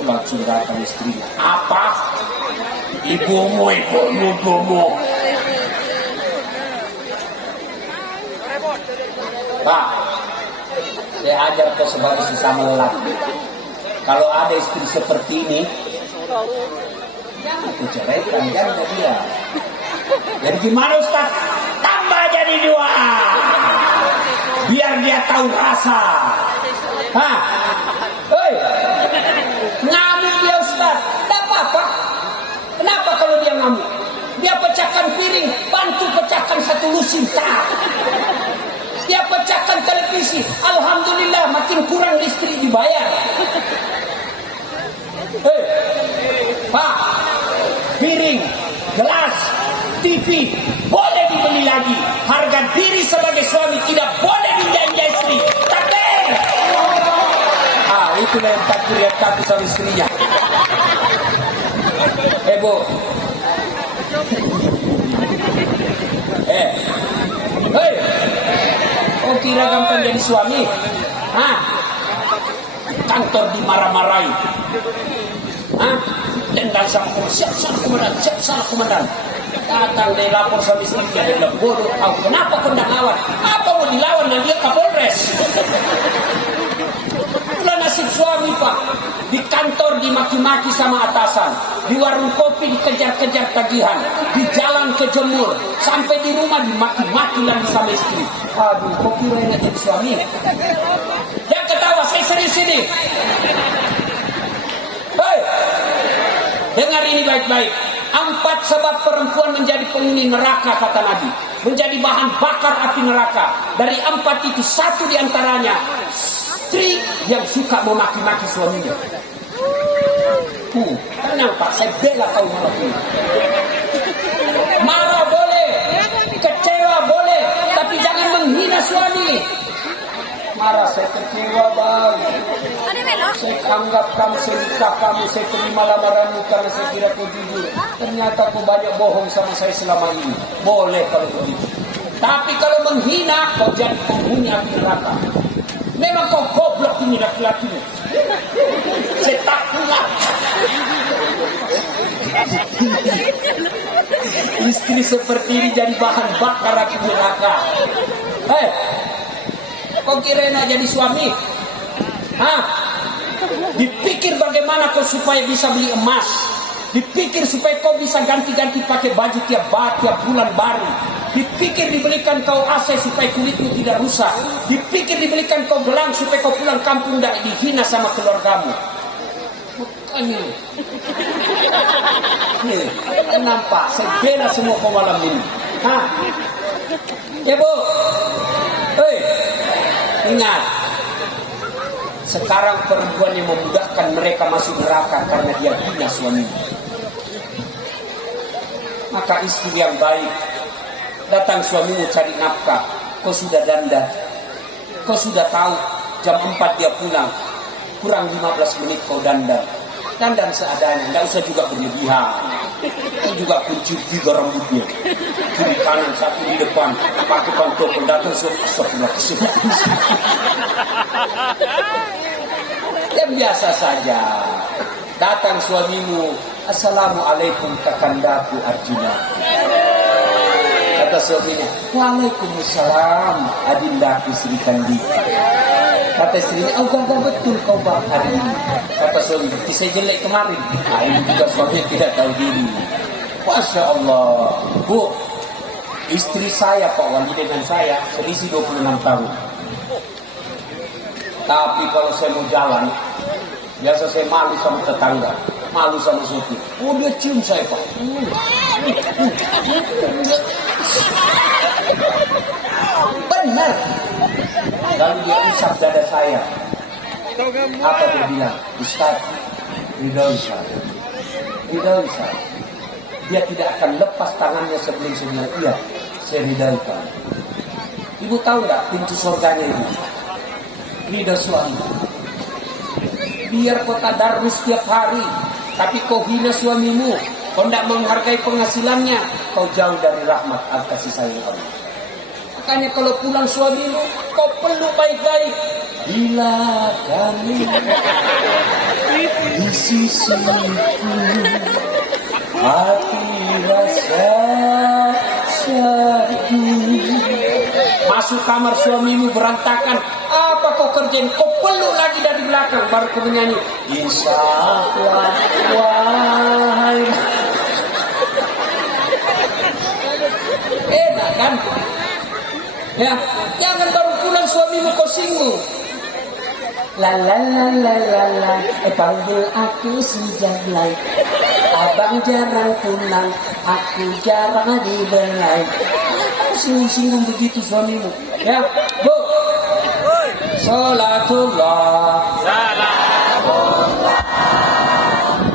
Langsung datang istrinya. Apa? Ibumu. Pak, saya ajar kau sebagai sesama lelaki. Kalau ada istri seperti ini, jangan aku ceraikan, jangan dia. Jadi gimana Ustaz? Tambah jadi 2. Biar dia tahu rasa. Ngamuk dia Ustaz. Tak apa-apa. Kenapa kalau dia ngamuk? Dia pecahkan piring, bantu pecahkan 1 lusin. Dia pecahkan televisi. Alhamdulillah makin kurang listrik dibayar. Pak, piring, gelas, TV boleh dibeli lagi. Harga diri sebagai suami tidak boleh diinjak-injak istri. Takbir. Itulah yang takbir yang takut sama istrinya. Bu. Kau kira gampang jadi suami? Kantor dimarah-marahi. Dendam sama komandan, siap salah komandan. Datang dia lapor sama istrinya, dia bilang, bodoh kau, kenapa kau tidak lawan? Apa mau dilawan dan dia Kapolres? Itulah nasib suami Pak. Di kantor dimaki-maki sama atasan, di warung kopi dikejar-kejar tagihan, di jalan kejemur, sampai di rumah dimaki-maki lagi sama istri. Aduh, kok kira ini jadi suami? Jangan ketawa, saya serius ini. Dengar ini baik-baik. 4 sebab perempuan menjadi penghuni neraka kata Nabi, menjadi bahan bakar api neraka. Dari 4 itu 1 diantaranya istri yang suka memaki-maki suaminya. Tenang Pak, saya bela kau malam ini. Marah boleh, kecewa boleh, tapi jangan menghina suami. Marah, saya kecewa Bang. Saya anggap kamu, saya nikah kamu, saya terima lamaranmu karena saya kira kau jujur. Ternyata kau banyak bohong sama saya selama ini. Boleh kalau begitu. Tapi kalau menghina, kau jadi penghuni api neraka. Memang kau goblok ini laki-laki. Saya tak kuat. Istri seperti ini jadi bahan bakar api neraka. Kau kira nak jadi suami? Dipikir bagaimana kau supaya bisa beli emas. Dipikir supaya kau bisa ganti-ganti pakai baju tiap bulan baru. Dipikir dibelikan kau AC supaya kulitmu tidak rusak. Dipikir dibelikan kau gelang supaya kau pulang kampung tidak dihina sama keluargamu. Makanya nampak saya bela semua kau malam ini. Ya bu, ingat, sekarang perempuan yang memudahkan mereka masuk neraka karena dia hina suaminya. Maka istri yang baik, datang suamimu cari nafkah, kau sudah dandan, kau sudah tahu jam 4 dia pulang, kurang 15 menit kau dandan seadanya, tidak usah juga berlebihan. Kau juga kuncir 3 rambutnya, kiri kanan, satu di depan, pakai pantopel, datang sebelah. Yang biasa saja. Datang suamimu, assalamualaikum kakandaku Arjuna. Kata suaminya, waalaikumsalam adindaku Sri Kandika. Kata istrinya, oh gagal betul kau bang hari ini. Kata suami, saya jelek kemarin. Nah ini juga suami tidak tahu diri. Masya Allah. Bu, istri saya Pak Wali dengan saya selisih 26 tahun. Tapi kalau saya mau jalan, biasa saya malu sama tetangga, malu sama supir. Oh dia cium saya Pak. Benar. Lalu dia usap dada saya. Apa dia bilang? Ustaz, ridhoi saya. Dia tidak akan lepas tangannya sebelum saya bilang, iya, saya ridhoi Pak. Ibu tahu nggak pintu surganya ibu? Ridho suami. Biar kau tadarus setiap hari, tapi kau hina suamimu, kau tidak menghargai penghasilannya, kau jauh dari rahmat kasih sayang Allah. Makanya kalau pulang suamimu, kau peluk baik-baik. Bila kami di sisiku, hati rasa syahdu. Masuk kamar suamimu berantakan, apa kau kerjain? Kau peluk lagi dari belakang, baru kau menyanyi. Insaflah wahai. Enak kan? Ya, jangan baru pulang suamimu kau singgung. La la la la la la, panggil aku si Jablay. Abang jarang pulang, aku jarang dibelai. Singgung-singgung begitu suamimu. Ya, bu. Salatullah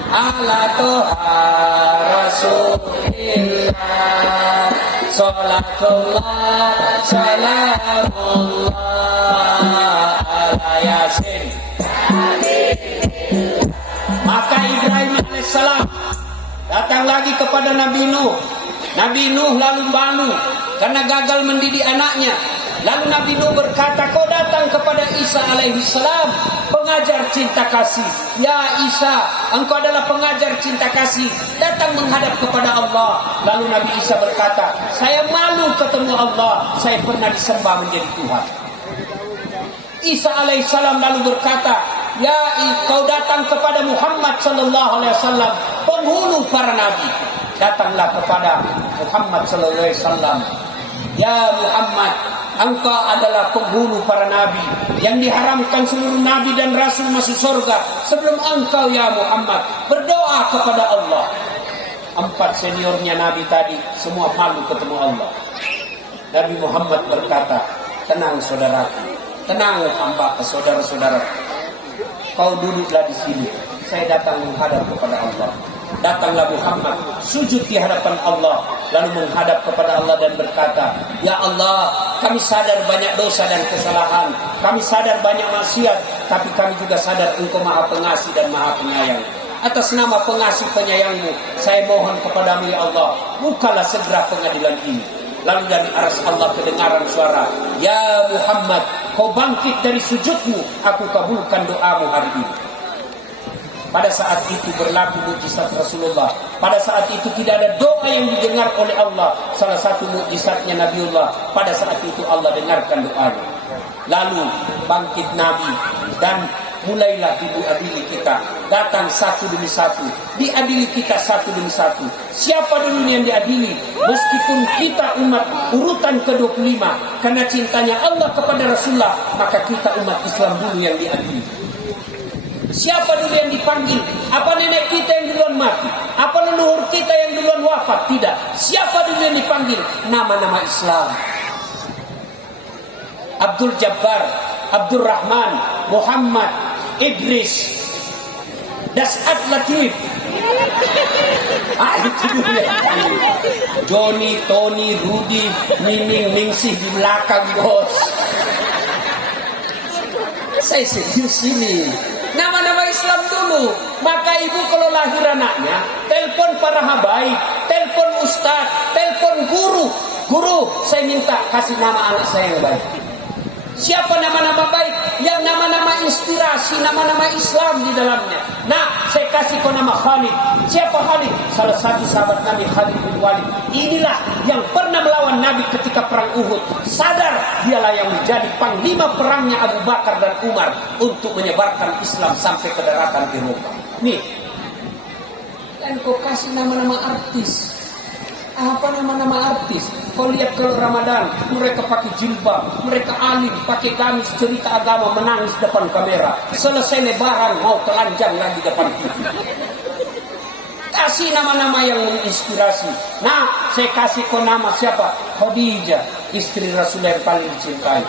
ala toha rasulillah. Salatullah salamullah ala yasin. Maka Ibrahim alaihissalam datang lagi kepada Nabi Nuh. Nabi Nuh lalu malu karena gagal mendidik anaknya. Lalu Nabi Nuh berkata, kau datang kepada Isa alaihissalam, pengajar cinta kasih. Ya Isa, engkau adalah pengajar cinta kasih, datang menghadap kepada Allah. Lalu Nabi Isa berkata, saya malu ketemu Allah, saya pernah disembah menjadi Tuhan. Isa alaihissalam lalu berkata, ya kau datang kepada Muhammad sallallahu alaihi wasallam, penghulu para nabi. Datanglah kepada Muhammad sallallahu alaihi wasallam. Ya Muhammad, engkau adalah penghulu para nabi yang diharamkan seluruh nabi dan rasul masuk surga sebelum engkau ya Muhammad. Berdoa kepada Allah. 4 seniornya nabi tadi semua malu ketemu Allah. Nabi Muhammad berkata, tenang saudaraku, tenang hamba saudara-saudara. Kau duduklah di sini. Saya datang menghadap kepada Allah. Datanglah Muhammad, sujud di hadapan Allah, lalu menghadap kepada Allah dan berkata, ya Allah, kami sadar banyak dosa dan kesalahan, kami sadar banyak maksiat, tapi kami juga sadar Engkau Maha Pengasih dan Maha Penyayang. Atas nama pengasih penyayangmu, saya mohon kepadamu ya Allah, bukalah segera pengadilan ini. Lalu dari aras Allah kedengaran suara, ya Muhammad, kau bangkit dari sujudmu, aku kabulkan doamu hari ini. Pada saat itu berlaku mukjizat Rasulullah. Pada saat itu tidak ada doa yang didengar oleh Allah. Salah satu mukjizatnya Nabiullah. Pada saat itu Allah dengarkan doanya. Lalu bangkit Nabi dan mulailah diadili kita. Datang satu demi satu, diadili kita satu demi satu. Siapa dulu yang diadili? Meskipun kita umat urutan ke-25, karena cintanya Allah kepada Rasulullah, maka kita umat Islam dulu yang diadili. Siapa dulu yang dipanggil? Apa nenek kita yang duluan mati? Apa leluhur kita yang duluan wafat? Tidak. Siapa dulu yang dipanggil? Nama-nama Islam. Abdul Jabbar, Abdul Rahman, Muhammad, Idris, Das'at Latif. Itu dulu yang dipanggil. Johnny, Tony, Rudy, Nining, Ningsih di belakang, bos. Saya serius ini. Nama-nama Islam dulu. Maka ibu kalau lahir anaknya, telepon para habaib, telepon ustaz, telepon guru. Guru, saya minta kasih nama anak saya yang baik. Siapa nama-nama baik? Yang nama-nama inspirasi, nama-nama Islam di dalamnya. Nah, saya kasih kau nama Khalid. Siapa Khalid? Salah satu sahabat Nabi, Khalid bin Walid. Inilah yang pernah melawan Nabi ketika perang Uhud. Sadar dialah yang menjadi panglima perangnya Abu Bakar dan Umar untuk menyebarkan Islam sampai ke daratan Eropa. Nih, dan kau kasih nama-nama artis. Apa nama-nama artis? Kau lihat kalau Ramadan, mereka pakai jilbab, mereka alim, pakai gamis, cerita agama, menangis depan kamera. Selesai lebaran, mau telanjang lagi depan TV. Kasih nama-nama yang menginspirasi. Nah, saya kasih kau nama siapa? Khadijah, istri Rasulullah yang paling dicintai.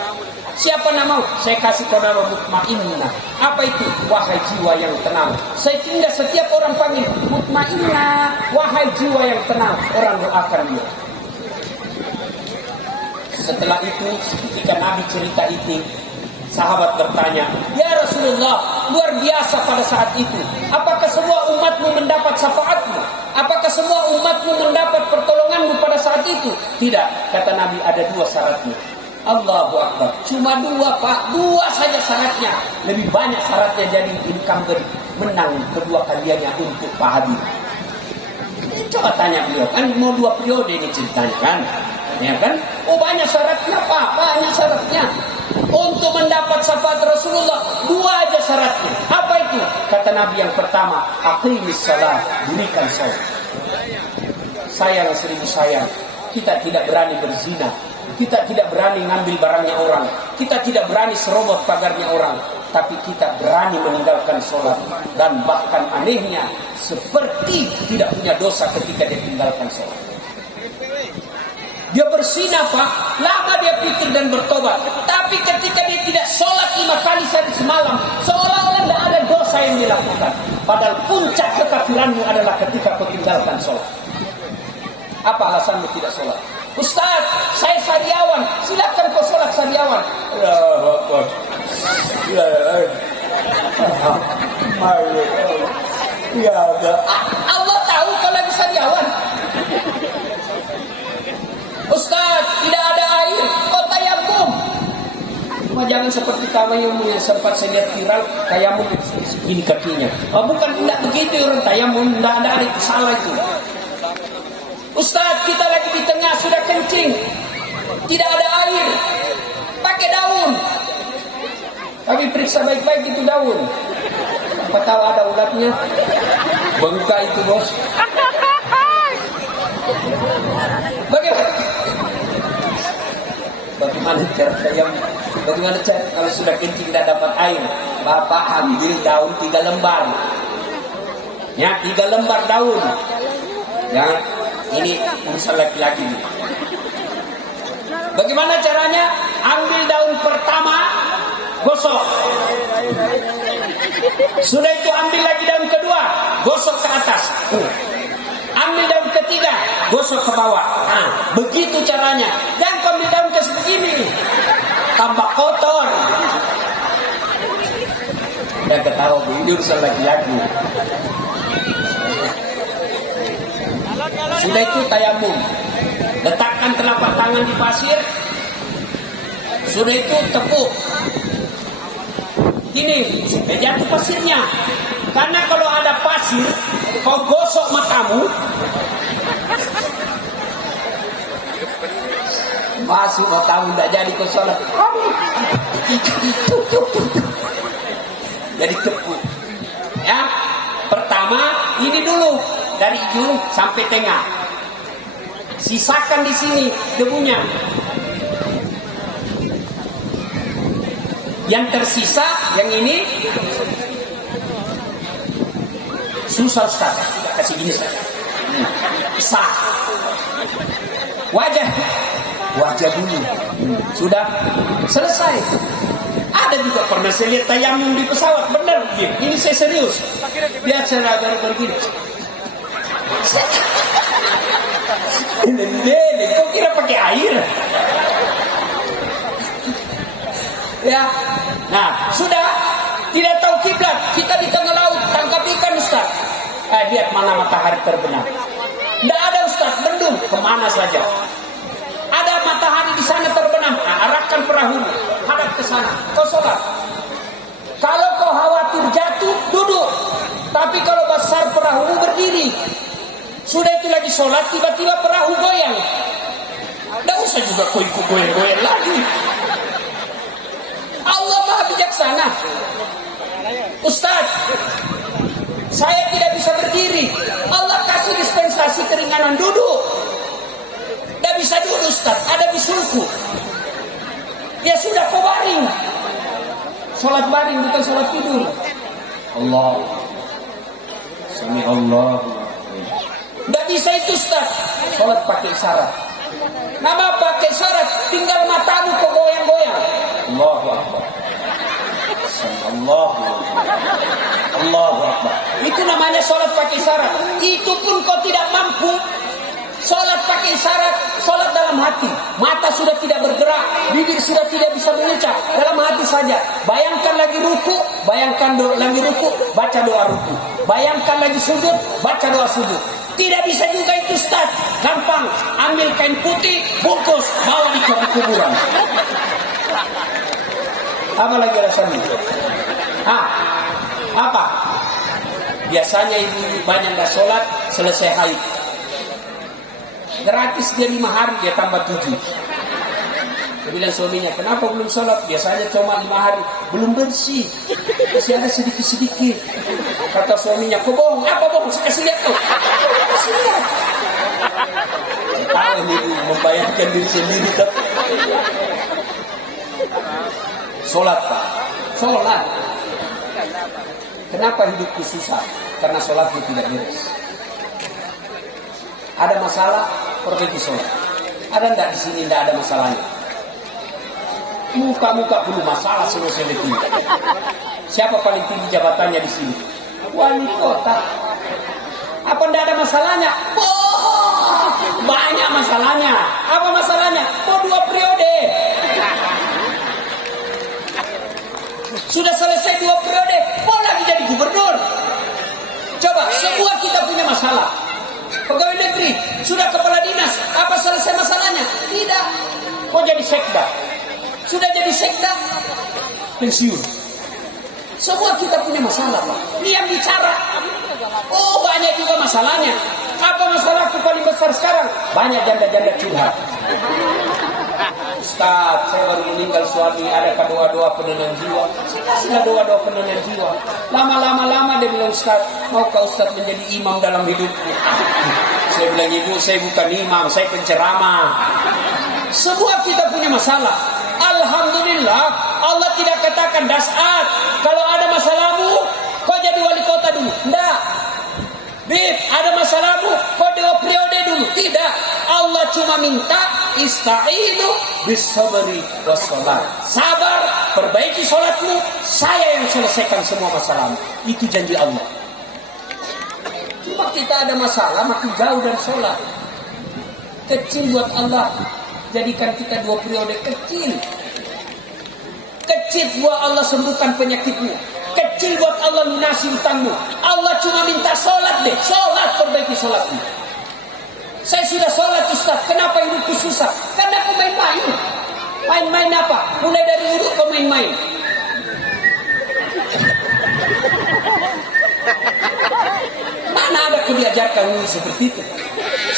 Siapa nama? Saya kasih kau nama Mutmainnah. Apa itu? Wahai jiwa yang tenang. Saya tinggal setiap orang panggil Mutmainnah, wahai jiwa yang tenang. Orang doakan dia. Setelah itu, ketika Nabi cerita itu, sahabat bertanya, ya Rasulullah, luar biasa pada saat itu. Apakah semua umatmu mendapat syafaatmu? Apakah semua umatmu mendapat pertolonganmu pada saat itu? Tidak, kata Nabi, ada dua syaratnya. Allahu Akbar. Cuma dua, Pak. Dua saja syaratnya. Lebih banyak syaratnya jadi incumbent menang kedua kaliannya untuk Pak Habib. Coba tanya beliau, kan mau 2 periode ini ceritanya kan? Ya kan? Oh banyak syaratnya, Pak. Banyak syaratnya. Untuk mendapat syafaat Rasulullah, 2 aja syaratnya. Apa itu? Kata Nabi yang pertama, aqimis shalah, dirikan salat. Sayang 1000 sayang. Kita tidak berani berzina. Kita tidak berani ngambil barangnya orang. Kita tidak berani serobot pagarnya orang. Tapi kita berani meninggalkan sholat. Dan bahkan anehnya, seperti tidak punya dosa ketika dia tinggalkan sholat. Dia bersinah, Pak. Lama dia pikir dan bertobat. Tapi ketika dia tidak sholat 5 kali sehari semalam, seolah-olah tidak ada dosa yang dilakukan. Padahal puncak kekafiranmu adalah ketika kau tinggalkan sholat. Apa alasanmu tidak sholat? Ustaz, saya sariawan. Silakan kau sholat sariawan. Allah tahu kau lagi sariawan. Ustaz, tidak ada air. Kau tayamum. Cuma jangan seperti tayamum yang sempat saya lihat viral. Tayamum segini kakinya. Oh, bukan, tidak begitu orang tayamum. Tidak ada air, salah itu. Ustaz, kita lagi di tengah sudah kencing, tidak ada air, pakai daun. Tapi periksa baik-baik itu daun. Apa tahu ada ulatnya? Bengkak itu, bos. Bagaimana cara tayamum? Bagaimana cara kalau sudah kencing tidak dapat air? Bapak ambil daun 3 lembar. Ya, 3 lembar daun. Ya. Ini urusan laki-laki. Bagaimana caranya? Ambil daun pertama, gosok. Sudah itu ambil lagi daun kedua, gosok ke atas. Ambil daun ketiga, gosok ke bawah. Nah, begitu caranya. Jangan ambil daun ke sebegini, tambah kotor. Udah ketawa, ini urusan laki-laki. Sudah itu tayamum. Letakkan telapak tangan di pasir. Sudah itu tepuk. Gini, supaya jatuh pasirnya. Karena kalau ada pasir, kau gosok matamu, masuk matamu, tidak jadi kau sholat. jadi tepuk. Ya, pertama ini dulu dari ujung sampai tengah. Sisakan di sini debunya. Yang tersisa yang ini susah Ustaz. Kasih gini Ustaz. Sah. Wajah dulu. Sudah selesai. Ada juga pernah saya lihat tayamum di pesawat, benar ini saya serius. Lihat saya baru begini. Kok kira pakai air? Ya, nah sudah tidak tahu kiblat, kita di tengah laut tangkap ikan Ustaz. Lihat mana matahari terbenam. Tidak ada Ustaz, bendung kemana saja. Ada matahari di sana terbenam, arahkan perahu, hadap ke sana, kau sholat. Kalau kau khawatir jatuh, duduk. Tapi kalau besar perahu berdiri. Sudah itu lagi sholat, tiba-tiba perahu goyang. Tidak usah juga kau ikut goyang-goyang lagi. Allah Maha bijaksana. Ustaz, saya tidak bisa berdiri. Allah kasih dispensasi keringanan, duduk. Tidak bisa duduk Ustaz, ada bisulku. Ya sudah kau baring. Sholat baring bukan sholat tidur. Allah. Sami Allah. Tidak bisa itu Ustaz. Sholat pakai syarat. Nama pakai syarat, tinggal matamu kau goyang-goyang. Allahu Akbar. Allahu Akbar. Itu namanya sholat pakai syarat. Itu pun kau tidak mampu. Sholat pakai syarat, sholat dalam hati. Mata sudah tidak bergerak, bibir sudah tidak bisa mengucap, dalam hati saja. Bayangkan lagi ruku, lagi ruku, baca doa ruku. Bayangkan lagi sujud, baca doa sujud. Tidak bisa juga itu Ustaz. Gampang, ambil kain putih, bungkus, bawa di kuburan. Apa lagi rasanya? Apa? Biasanya ibu banyak nggak sholat, selesai haid. Gratis dia 5 hari, dia tambah 7. Dia bilang suaminya, kenapa belum sholat? Biasanya cuma 5 hari. Belum bersih, masih ada sedikit-sedikit. Kata suaminya, kok bohong? Apa bohong? Saya kasih lihat tuh. Kasih lihat. Tahu ini membayangkan diri sendiri tak? Sholat Pak, sholat. Kenapa hidupku susah? Karena sholatku tidak beres. Ada masalah, perbaiki sholat. Ada enggak di sini enggak ada masalahnya? Muka-muka perlu masalah semua seleksi. Siapa paling tinggi jabatannya di sini? Wali kota. Apa enggak ada masalahnya? Oh, banyak masalahnya. Apa masalahnya? Oh, 2 periode. Sudah selesai 2 periode, mau lagi jadi gubernur. Coba, semua kita punya masalah. Pegawai negeri, sudah kepala dinas, apa selesai masalahnya? Tidak. Kok jadi sekda? Sudah jadi sekda, pensiun. Semua kita punya masalah, Pak. Ini yang bicara. Oh, banyak juga masalahnya. Apa masalahku paling besar sekarang? Banyak janda-janda curhat. Ustaz, saya baru meninggal suami, adakah doa-doa penenang jiwa? Saya kasihlah doa-doa penenang jiwa. Lama-lama dia bilang, Ustaz, maukah Ustaz menjadi imam dalam hidupku? Saya bilang, ibu, saya bukan imam, saya penceramah. Semua kita punya masalah. Alhamdulillah, Allah tidak katakan dasar. Kalau ada masalahmu, kau jadi wali kota dulu. Tidak. Bib, ada masalahmu, kau 2 periode dulu. Tidak. Allah cuma minta ista'inu bis-sabri was-salat. Sabar, perbaiki sholatmu, saya yang selesaikan semua masalahmu. Itu janji Allah. Cuma kita ada masalah, makin jauh dari sholat. Kecil buat Allah. Jadikan kita 2 periode kecil. Kecil buat Allah sembuhkan penyakitmu. Kecil buat Allah lunasi hutangmu. Allah cuma minta sholat deh. Sholat, perbaiki sholatmu. Saya sudah sholat Ustaz. Kenapa hidupku susah? Karena aku main-main. Main-main apa? Mulai dari wudhu ke main-main. Mana ada aku diajarkan seperti itu?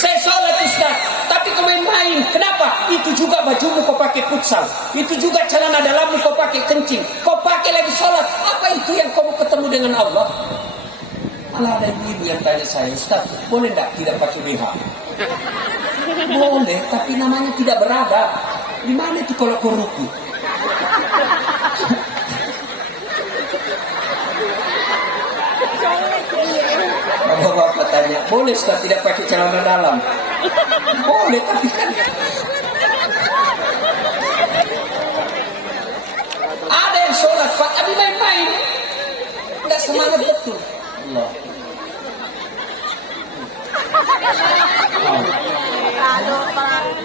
Saya sholat Ustaz, tapi ke main-main. kencing. Kenapa? Itu juga bajumu kau pakai futsal. Itu juga celana dalammu kau pakai kencing. Kau pakai lagi sholat. Apa itu yang kau mau ketemu dengan Allah? Malah ada ibu yang tanya saya, Ustaz, boleh tidak pakai BH? Boleh, tapi namanya tidak beradab. Di mana itu kalau kau ruku? Bapak tanya, boleh Ustaz tidak pakai celana dalam? Boleh, tapi kan ada yang sholat Pak, tapi main-main, tidak semangat betul. Allah.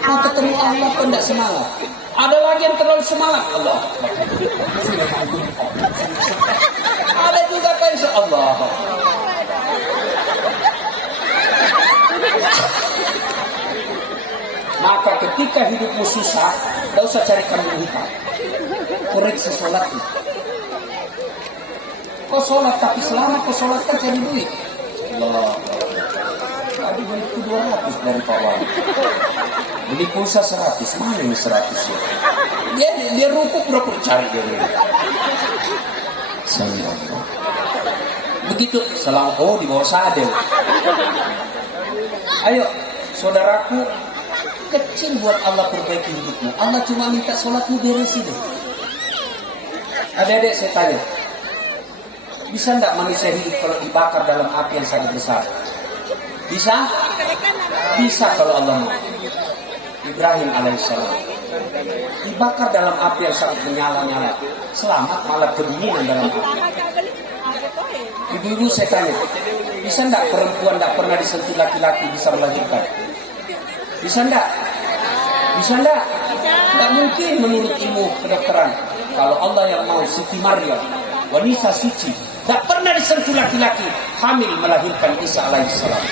Mau ketemu Allah pun tidak semangat. Ada lagi yang terlalu semangat. Allah. Ada juga kan Allah. Maka ketika hidupmu susah, tidak usah cari kambing hitam. Koreksi sholatmu. Kau sholat tapi selama kau sholat kan cari duit. Allah. Tadi beliku 200 dari Pak Wali. Beli pulsa 100. Mana ini 100 ya? Dia rukuk berapa cari dia ini. Salam. Begitu salam di bawah sadel. Ayo saudaraku, kecil buat Allah perbaiki hidupmu. Allah cuma minta sholatmu beres itu. Adik-adik saya tanya, bisa enggak manusia hidup kalau dibakar dalam api yang sangat besar? Bisa? Bisa kalau Allah mau. Ibrahim alaihissalam dibakar dalam api yang sangat menyala-nyala, selamat malah kedinginan dalam api. Ibu-ibu saya tanya, bisa enggak perempuan enggak pernah disentuh laki-laki bisa melahirkan? Bisa enggak? Bisa enggak? Enggak mungkin menurut ilmu kedokteran. Kalau Allah yang mau, Siti Maryam, wanita suci, enggak pernah disentuh laki-laki, hamil melahirkan Isa alaihissalam.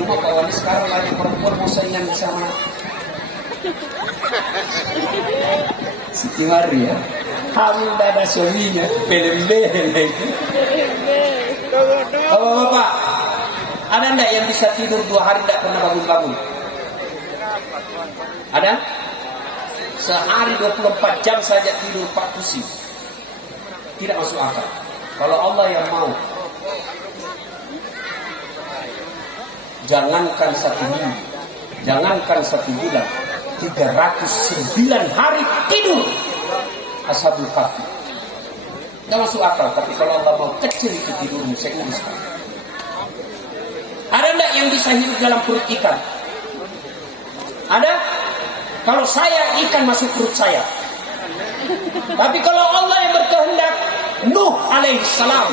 Cuma kalau sekarang lagi perempuan mau saingan sama Siti Maryam, hamil dada suaminya, belem-belem. Bapak-bapak, ada enggak yang bisa tidur 2 hari enggak pernah bangun-bangun? Ada? Sehari 24 jam saja tidur 4 kursi. Tidak masuk akal. Kalau Allah yang mau, jangankan 1 minggu, jangankan 1 bulan, 309 hari tidur Ashabul Kahfi. Tidak masuk akal. Tapi kalau Allah mau, kecil itu tidurmu, saya uruskan. Ada enggak yang bisa hidup dalam perut ikan? Ada? Kalau saya, ikan masuk perut saya. Tapi kalau Allah yang berkehendak, Nuh alaihissalam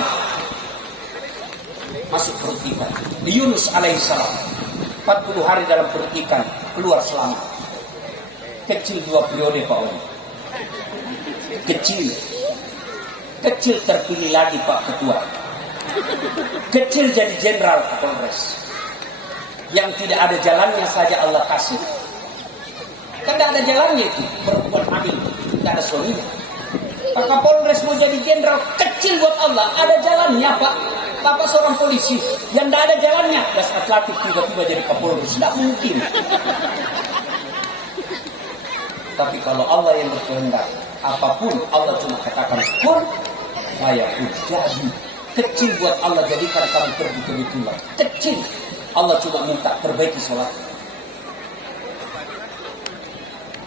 masuk perut ikan. Yunus alaihissalam 40 hari dalam perut ikan, keluar selamat. Kecil 2 periode Pak Wali. Kecil terpilih lagi Pak Ketua. Kecil jadi Jenderal Kapolres. Yang tidak ada jalannya saja Allah kasih. Kan tidak ada jalannya itu, perempuan hamil, tidak ada suaminya. Pak Kapolres mau jadi jenderal, kecil buat Allah, ada jalannya Pak. Bapak seorang polisi, yang tidak ada jalannya, das atletik tiba-tiba jadi Kapolres, tidak mungkin. Tapi kalau Allah yang berkehendak, apapun Allah cuma katakan kun, saya pun jadi. Kecil buat Allah jadikan kamu pergi ke Bitulah. Kecil, Allah cuma minta perbaiki sholat.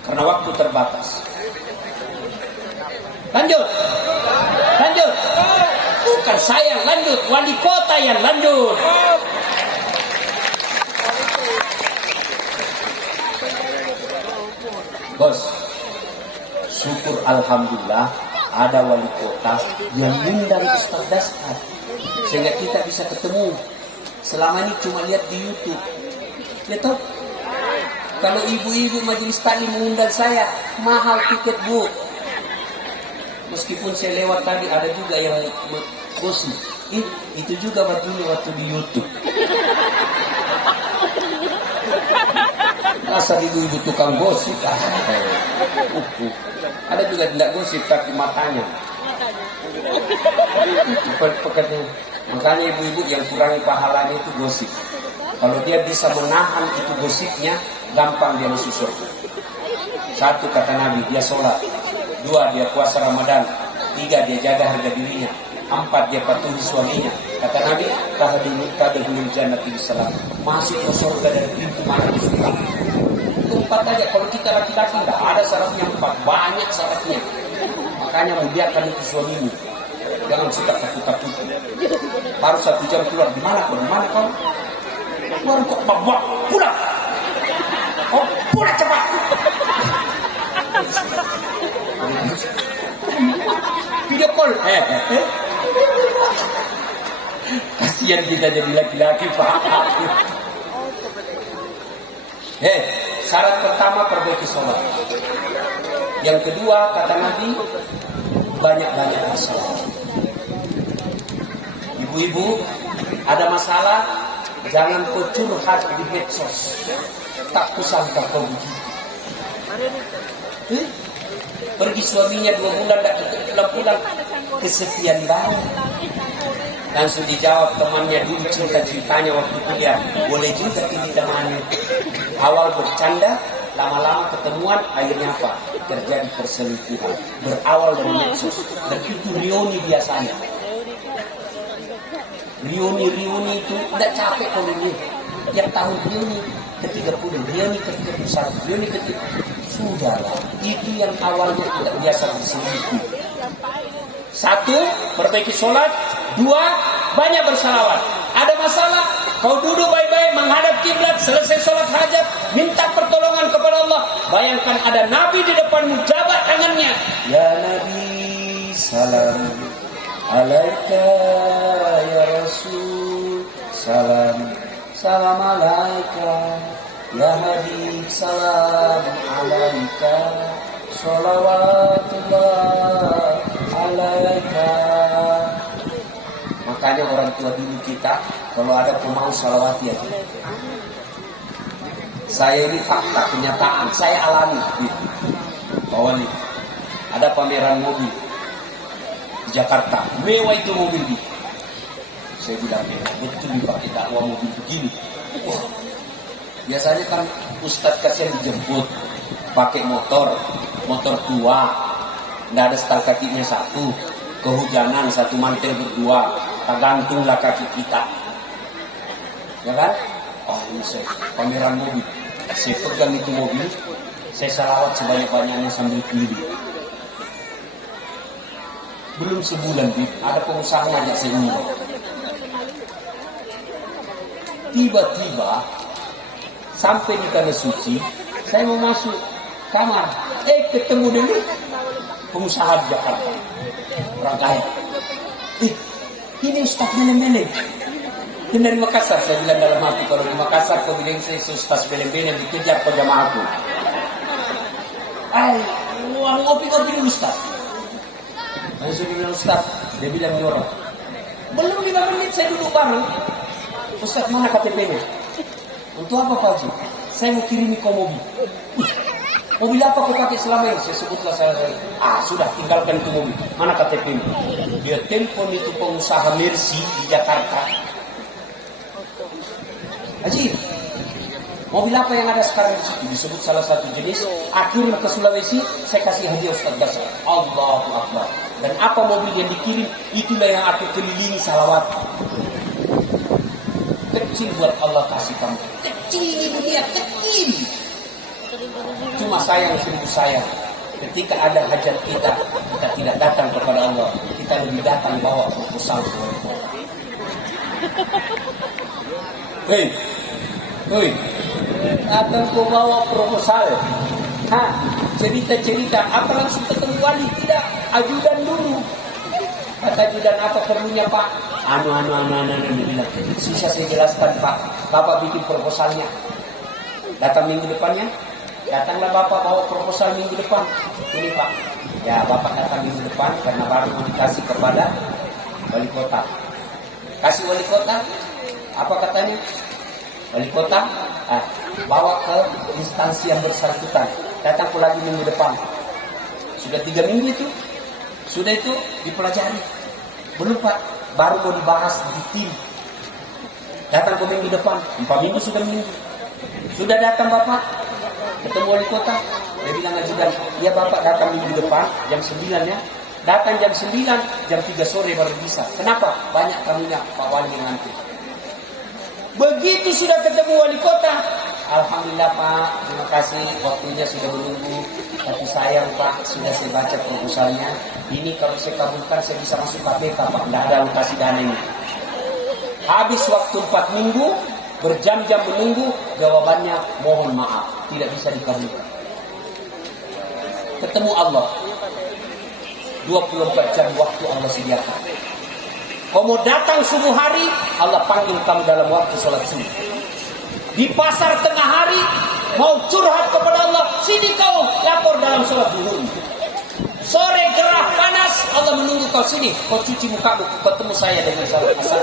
Karena waktu terbatas. Lanjut. Bukan saya yang lanjut, wali kota yang lanjut. Bos, syukur alhamdulillah ada wali kota yang mengundang Ustaz Daskar, sehingga kita bisa ketemu. Selama ini cuma lihat di YouTube. Ya toh? Kalau ibu-ibu majelis taklim mengundang saya, mahal tiket Bu. Meskipun saya lewat tadi, ada juga yang gosip. Itu juga waktu di YouTube. Masa ibu-ibu tukang gosip. Ada juga tidak gosip tapi matanya. Makanya ibu-ibu yang kurangi pahalanya itu gosip. Kalau dia bisa menahan itu gosipnya, gampang dia masuk surga. Satu, kata Nabi, dia sholat. Dua, dia puasa Ramadan. Tiga, dia jaga harga dirinya. Empat, dia patuhi suaminya. Kata Nabi, tadkhulul jannata bisalam. Masuk ke surga dari pintu mana disuka. Itu empat aja. Kalau kita laki-laki enggak ada syaratnya empat, banyak syaratnya. Makanya muliakan itu suamimu. Jangan suka takut-takut. Harus 1 jam keluar. Di mana kau? Di mana kau? Keluar kok bawa pulang. Oh, pulang cepat. Video call. Kasihan kita jadi laki-laki, Pak. Syarat pertama perbaiki sholat. Yang kedua, kata Nabi, banyak-banyak masalah. Ibu-ibu, ada masalah, jangan kau curhat di medsos. Tak kusangka kau begitu. Pergi suaminya 2 bulan, tak pulang, kesepian banget. Langsung dijawab temannya dulu cerita-ceritanya waktu kuliah. Boleh juga pilih temannya. Awal bercanda, lama-lama ketemuan, akhirnya apa? Terjadi perselingkuhan. Berawal dari medsos. Dan itu reuni biasanya. Reuni itu tidak capek kalau ini. Tiap tahun reuni ke-30, reuni ke-31, reuni ke-30. Sudahlah, itu yang awalnya tidak biasa berselingkuh. 1, perbaiki sholat. 2, banyak bersalawat. Ada masalah, kau duduk baik-baik menghadap kiblat, selesai sholat hajat, minta pertolongan kepada Allah. Bayangkan ada Nabi di depanmu, jabat tangannya. Ya Nabi, salam alaika ya Rasul, salam alaika ya Habib, salam alaika, sholawatullah alaika. Makanya orang tua dulu kita, kalau ada pemau salawat ya. Saya ini fakta, kenyataan, saya alami. Bahwa nih, ada pameran mobil di Jakarta, mewah itu mobil ini. Saya bilang, betul dipakai dakwah mobil begini. Wah, biasanya kan Ustadz kasihan dijemput, pakai motor tua, nggak ada setel kakinya 1, kehujanan 1 mantel berdua, tergantunglah kaki kita, ya kan? Oh, ini saya pameran mobil, saya pegang itu mobil, saya salawat sebanyak-banyaknya sambil keliling. Belum sebulan, ada pengusaha ngajak saya umroh. Tiba-tiba sampai di tanah suci, saya mau masuk kamar, ketemu dulu pengusaha di Jakarta, orang kaya. Ini Ustaz Beleng-Beleng. Ini dari Makassar. Saya bilang dalam hati, kalau di Makassar kau bilang saya Ustaz Beleng-Beleng, dikejar ke jamaahku. Ngopi-ngopi dulu Ustaz. Langsung bilang Ustaz, dia bilang di orang, belum 5 menit saya duduk bareng. Ustaz, mana KTP-nya? Untuk apa Pak Haji? Saya mau kirimi kau mobil. Mobil apa kau pakai selama ini? Saya sebutlah saya. Sudah, tinggalkan itu mobil. Mana KTP-nya? Dia telepon itu pengusaha Mercy di Jakarta. Haji, mobil apa yang ada sekarang di situ? Disebut salah satu jenis. Akhirnya ke Sulawesi, saya kasih hadiah Ustaz Dasar. Allahu Akbar. Dan apa mobil yang dikirim, itulah yang aku kelilingi salawat. Kecil buat Allah kasih kamu. Kecil dunia, kecil. Cuma sayang, sungguh sayang. Ketika ada hajat kita tidak datang kepada Allah. Kita lebih datang bawa proposal ke Allah. Hei, datang kau bawa proposal. Cerita-cerita, apa langsung ketemu wali? Tidak, ajudan dulu. Kata ajudan, apa perlunya Pak? Anu, bilang. Susah saya jelaskan Pak. Bapak bikin proposalnya. Datang minggu depannya. Datanglah Bapak bawa proposal minggu depan. Ini Pak. Ya Bapak datang minggu depan karena baru mau dikasih kepada wali kota. Kasih wali kota. Apa katanya? Wali kota. Bawa ke instansi yang bersangkutan. Datang lagi minggu depan. Sudah 3 minggu itu. Sudah itu dipelajari. Belum Pak. Baru mau dibahas di tim. Datang ke minggu depan. 4 minggu sudah minggu. Sudah datang Bapak. Ketemu wali kota, dia bilang ajudan, ya Bapak datang minggu depan, jam 9 ya. Datang jam 9, jam 3 sore baru bisa. Kenapa? Banyak tamunya, Pak Wali yang nanti. Begitu sudah ketemu wali kota, alhamdulillah Pak, terima kasih waktunya sudah menunggu. Tapi sayang Pak, sudah saya baca proposalnya. Ini kalau saya kabulkan saya bisa masuk KPK Pak, tidak ada alokasi dana ini. Habis waktu 4 minggu, berjam-jam menunggu, jawabannya mohon maaf, tidak bisa dikabulkan. Ketemu Allah, 24 jam waktu Allah sediakan. Kau mau datang subuh hari, Allah panggil kamu dalam waktu sholat subuh. Di pasar tengah hari, mau curhat kepada Allah, sini kau lapor dalam sholat zuhur. Sore gerah panas, Allah menunggu kau sini, kau cuci mukamu, ketemu saya dengan sholat asar.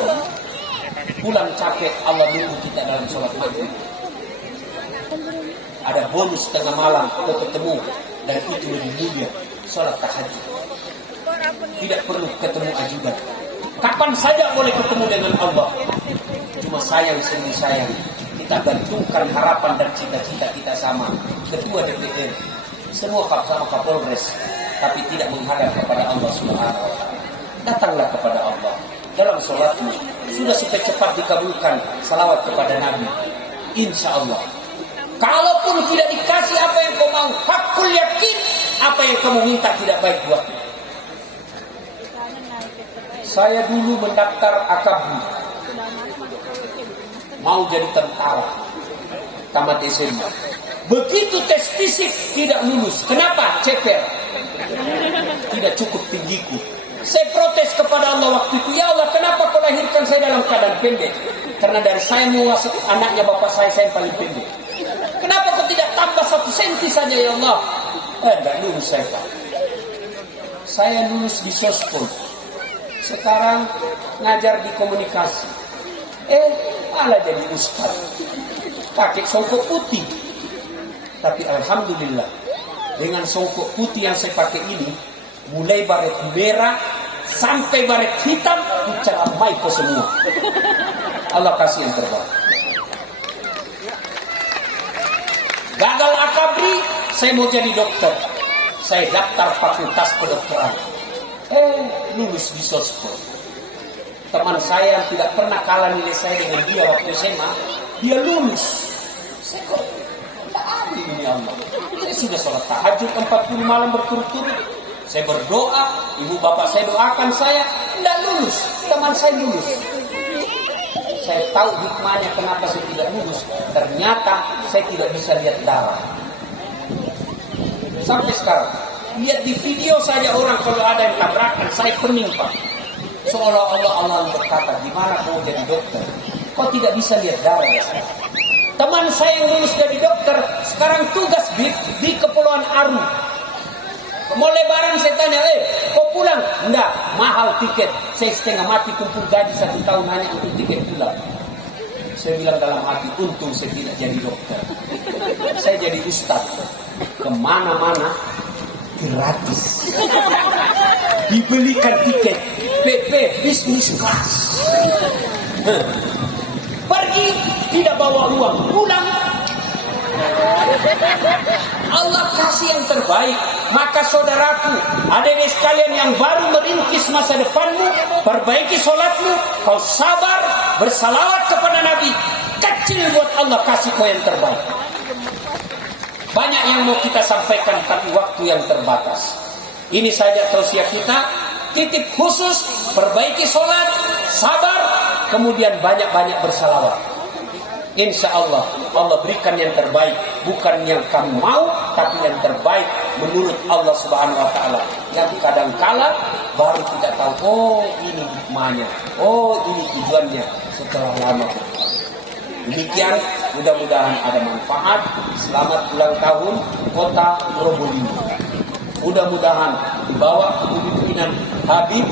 Pulang capek, Allah menunggu kita dalam sholat maghrib. Ada bonus tengah malam, kau ketemu, dan itu lebih mulia, sholat tahajud. Tidak perlu ketemu ajudan. Kapan saja boleh ketemu dengan Allah. Cuma sayang, sungguh sayang, kita gantungkan harapan dan cita-cita kita sama Ketua DPR, semua sama Kapolres, tapi tidak menghadap kepada Allah Subhanahu wa Ta'ala. Datanglah kepada Allah dalam sholatmu, sudah supaya cepat dikabulkan salawat kepada Nabi. Insya Allah. Kalaupun tidak dikasih apa yang kau mau, hakul yakin, apa yang kamu minta tidak baik buatmu. Saya dulu mendaftar akabri, mau jadi tentara, tamat SMA. Begitu tes fisik tidak lulus. Kenapa? Ceper. Tidak cukup tinggiku. Saya protes kepada Allah waktu itu. Ya Allah, kenapa kau lahirkan saya dalam keadaan pendek? Karena dari saya menguasai anaknya bapak saya yang paling pendek. Kenapa kau tidak tambah 1 senti saja ya Allah? Enggak lulus saya Pak. Saya lulus di sospol. Sekarang ngajar di komunikasi. Malah jadi ustaz. Pakai songkok putih. Tapi alhamdulillah, dengan songkok putih yang saya pakai ini, mulai baret merah sampai baret hitam, diceramai ke semua. Allah kasih yang terbaik. Gagal akabri, saya mau jadi dokter. Saya daftar fakultas kedokteran. Lulus di sospol. Teman saya yang tidak pernah kalah nilai saya dengan dia waktu SMA, dia lulus. Saya kok tak adil ini Allah. Jadi sudah sholat tahajud 40 malam berturut-turut. Saya berdoa, ibu bapak saya doakan saya, tidak lulus. Teman saya lulus. Saya tahu hikmahnya kenapa saya tidak lulus. Ternyata saya tidak bisa lihat darah. Sampai sekarang, lihat di video saja orang kalau ada yang tabrakan, saya pening Pak. Seolah-olah Allah berkata, di mana kau jadi dokter? Kau tidak bisa lihat darah ya sekarang. Teman saya yang lulus jadi dokter, sekarang tugas di Kepulauan Aru. Mau lebaran saya tanya, kau pulang? Enggak, mahal tiket. Saya setengah mati kumpul gaji 1 tahun hanya untuk tiket pulang. Saya bilang dalam hati, untung saya tidak jadi dokter. Saya jadi ustaz. Kemana-mana gratis. Dibelikan tiket PP business class. Pergi tidak bawa uang, pulang Allah kasih yang terbaik. Maka saudaraku, adik-adik sekalian yang baru merintis masa depanmu, perbaiki sholatmu, kau sabar, bersalawat kepada Nabi. Kecil buat Allah kasih kau yang terbaik. Banyak yang mau kita sampaikan, tapi waktu yang terbatas. Ini saja tausiah kita. Titip khusus, perbaiki sholat, sabar, kemudian banyak-banyak bersalawat. Insya Allah, Allah berikan yang terbaik. Bukan yang kamu mau, tapi yang terbaik menurut Allah Subhanahu Wa Ta'ala. Yang kadang-kala baru kita tahu, oh ini hikmahnya, oh ini tujuannya setelah lama. Demikian, mudah-mudahan ada manfaat. Selamat ulang tahun Kota Probolinggo. Mudah-mudahan di bawah kepemimpinan Habib,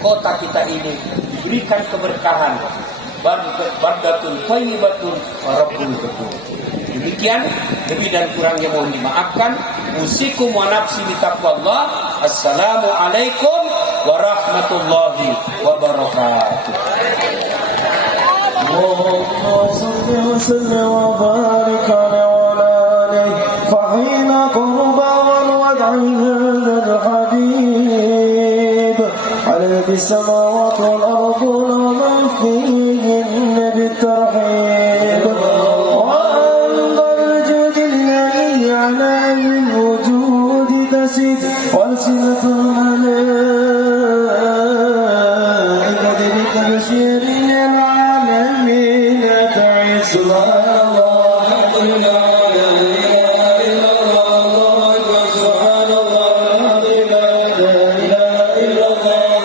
kota kita ini diberikan keberkahan. Bardatun thayyibatun rabbul ghafur. Demikian, lebih dan kurangnya mohon dimaafkan. Usikum wa nafsi bitaqwallah. Assalamualaikum warahmatullahi wabarakatuh. اللهم صل وسلم وبارك على العالمين تعز سبحان الله الحمد لله لا إله إلا الله سبحان الله الحمد لله لا إله إلا الله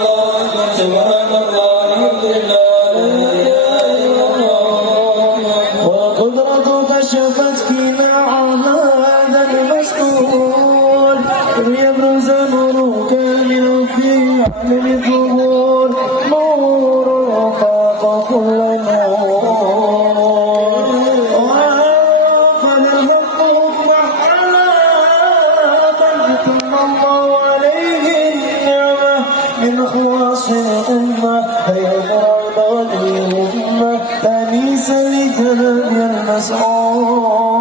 سبحان الله الحمد لله لا إله إلا الله وقدرتك شفت كناع هذا المسؤول ليبرز نورك اليوم في عالم الظهور نور فاق كل نور وقد الحق على من تم الله عليه النعمة من خواص الأمة هيا مرعبا الأمة تانيس لكلام المسعود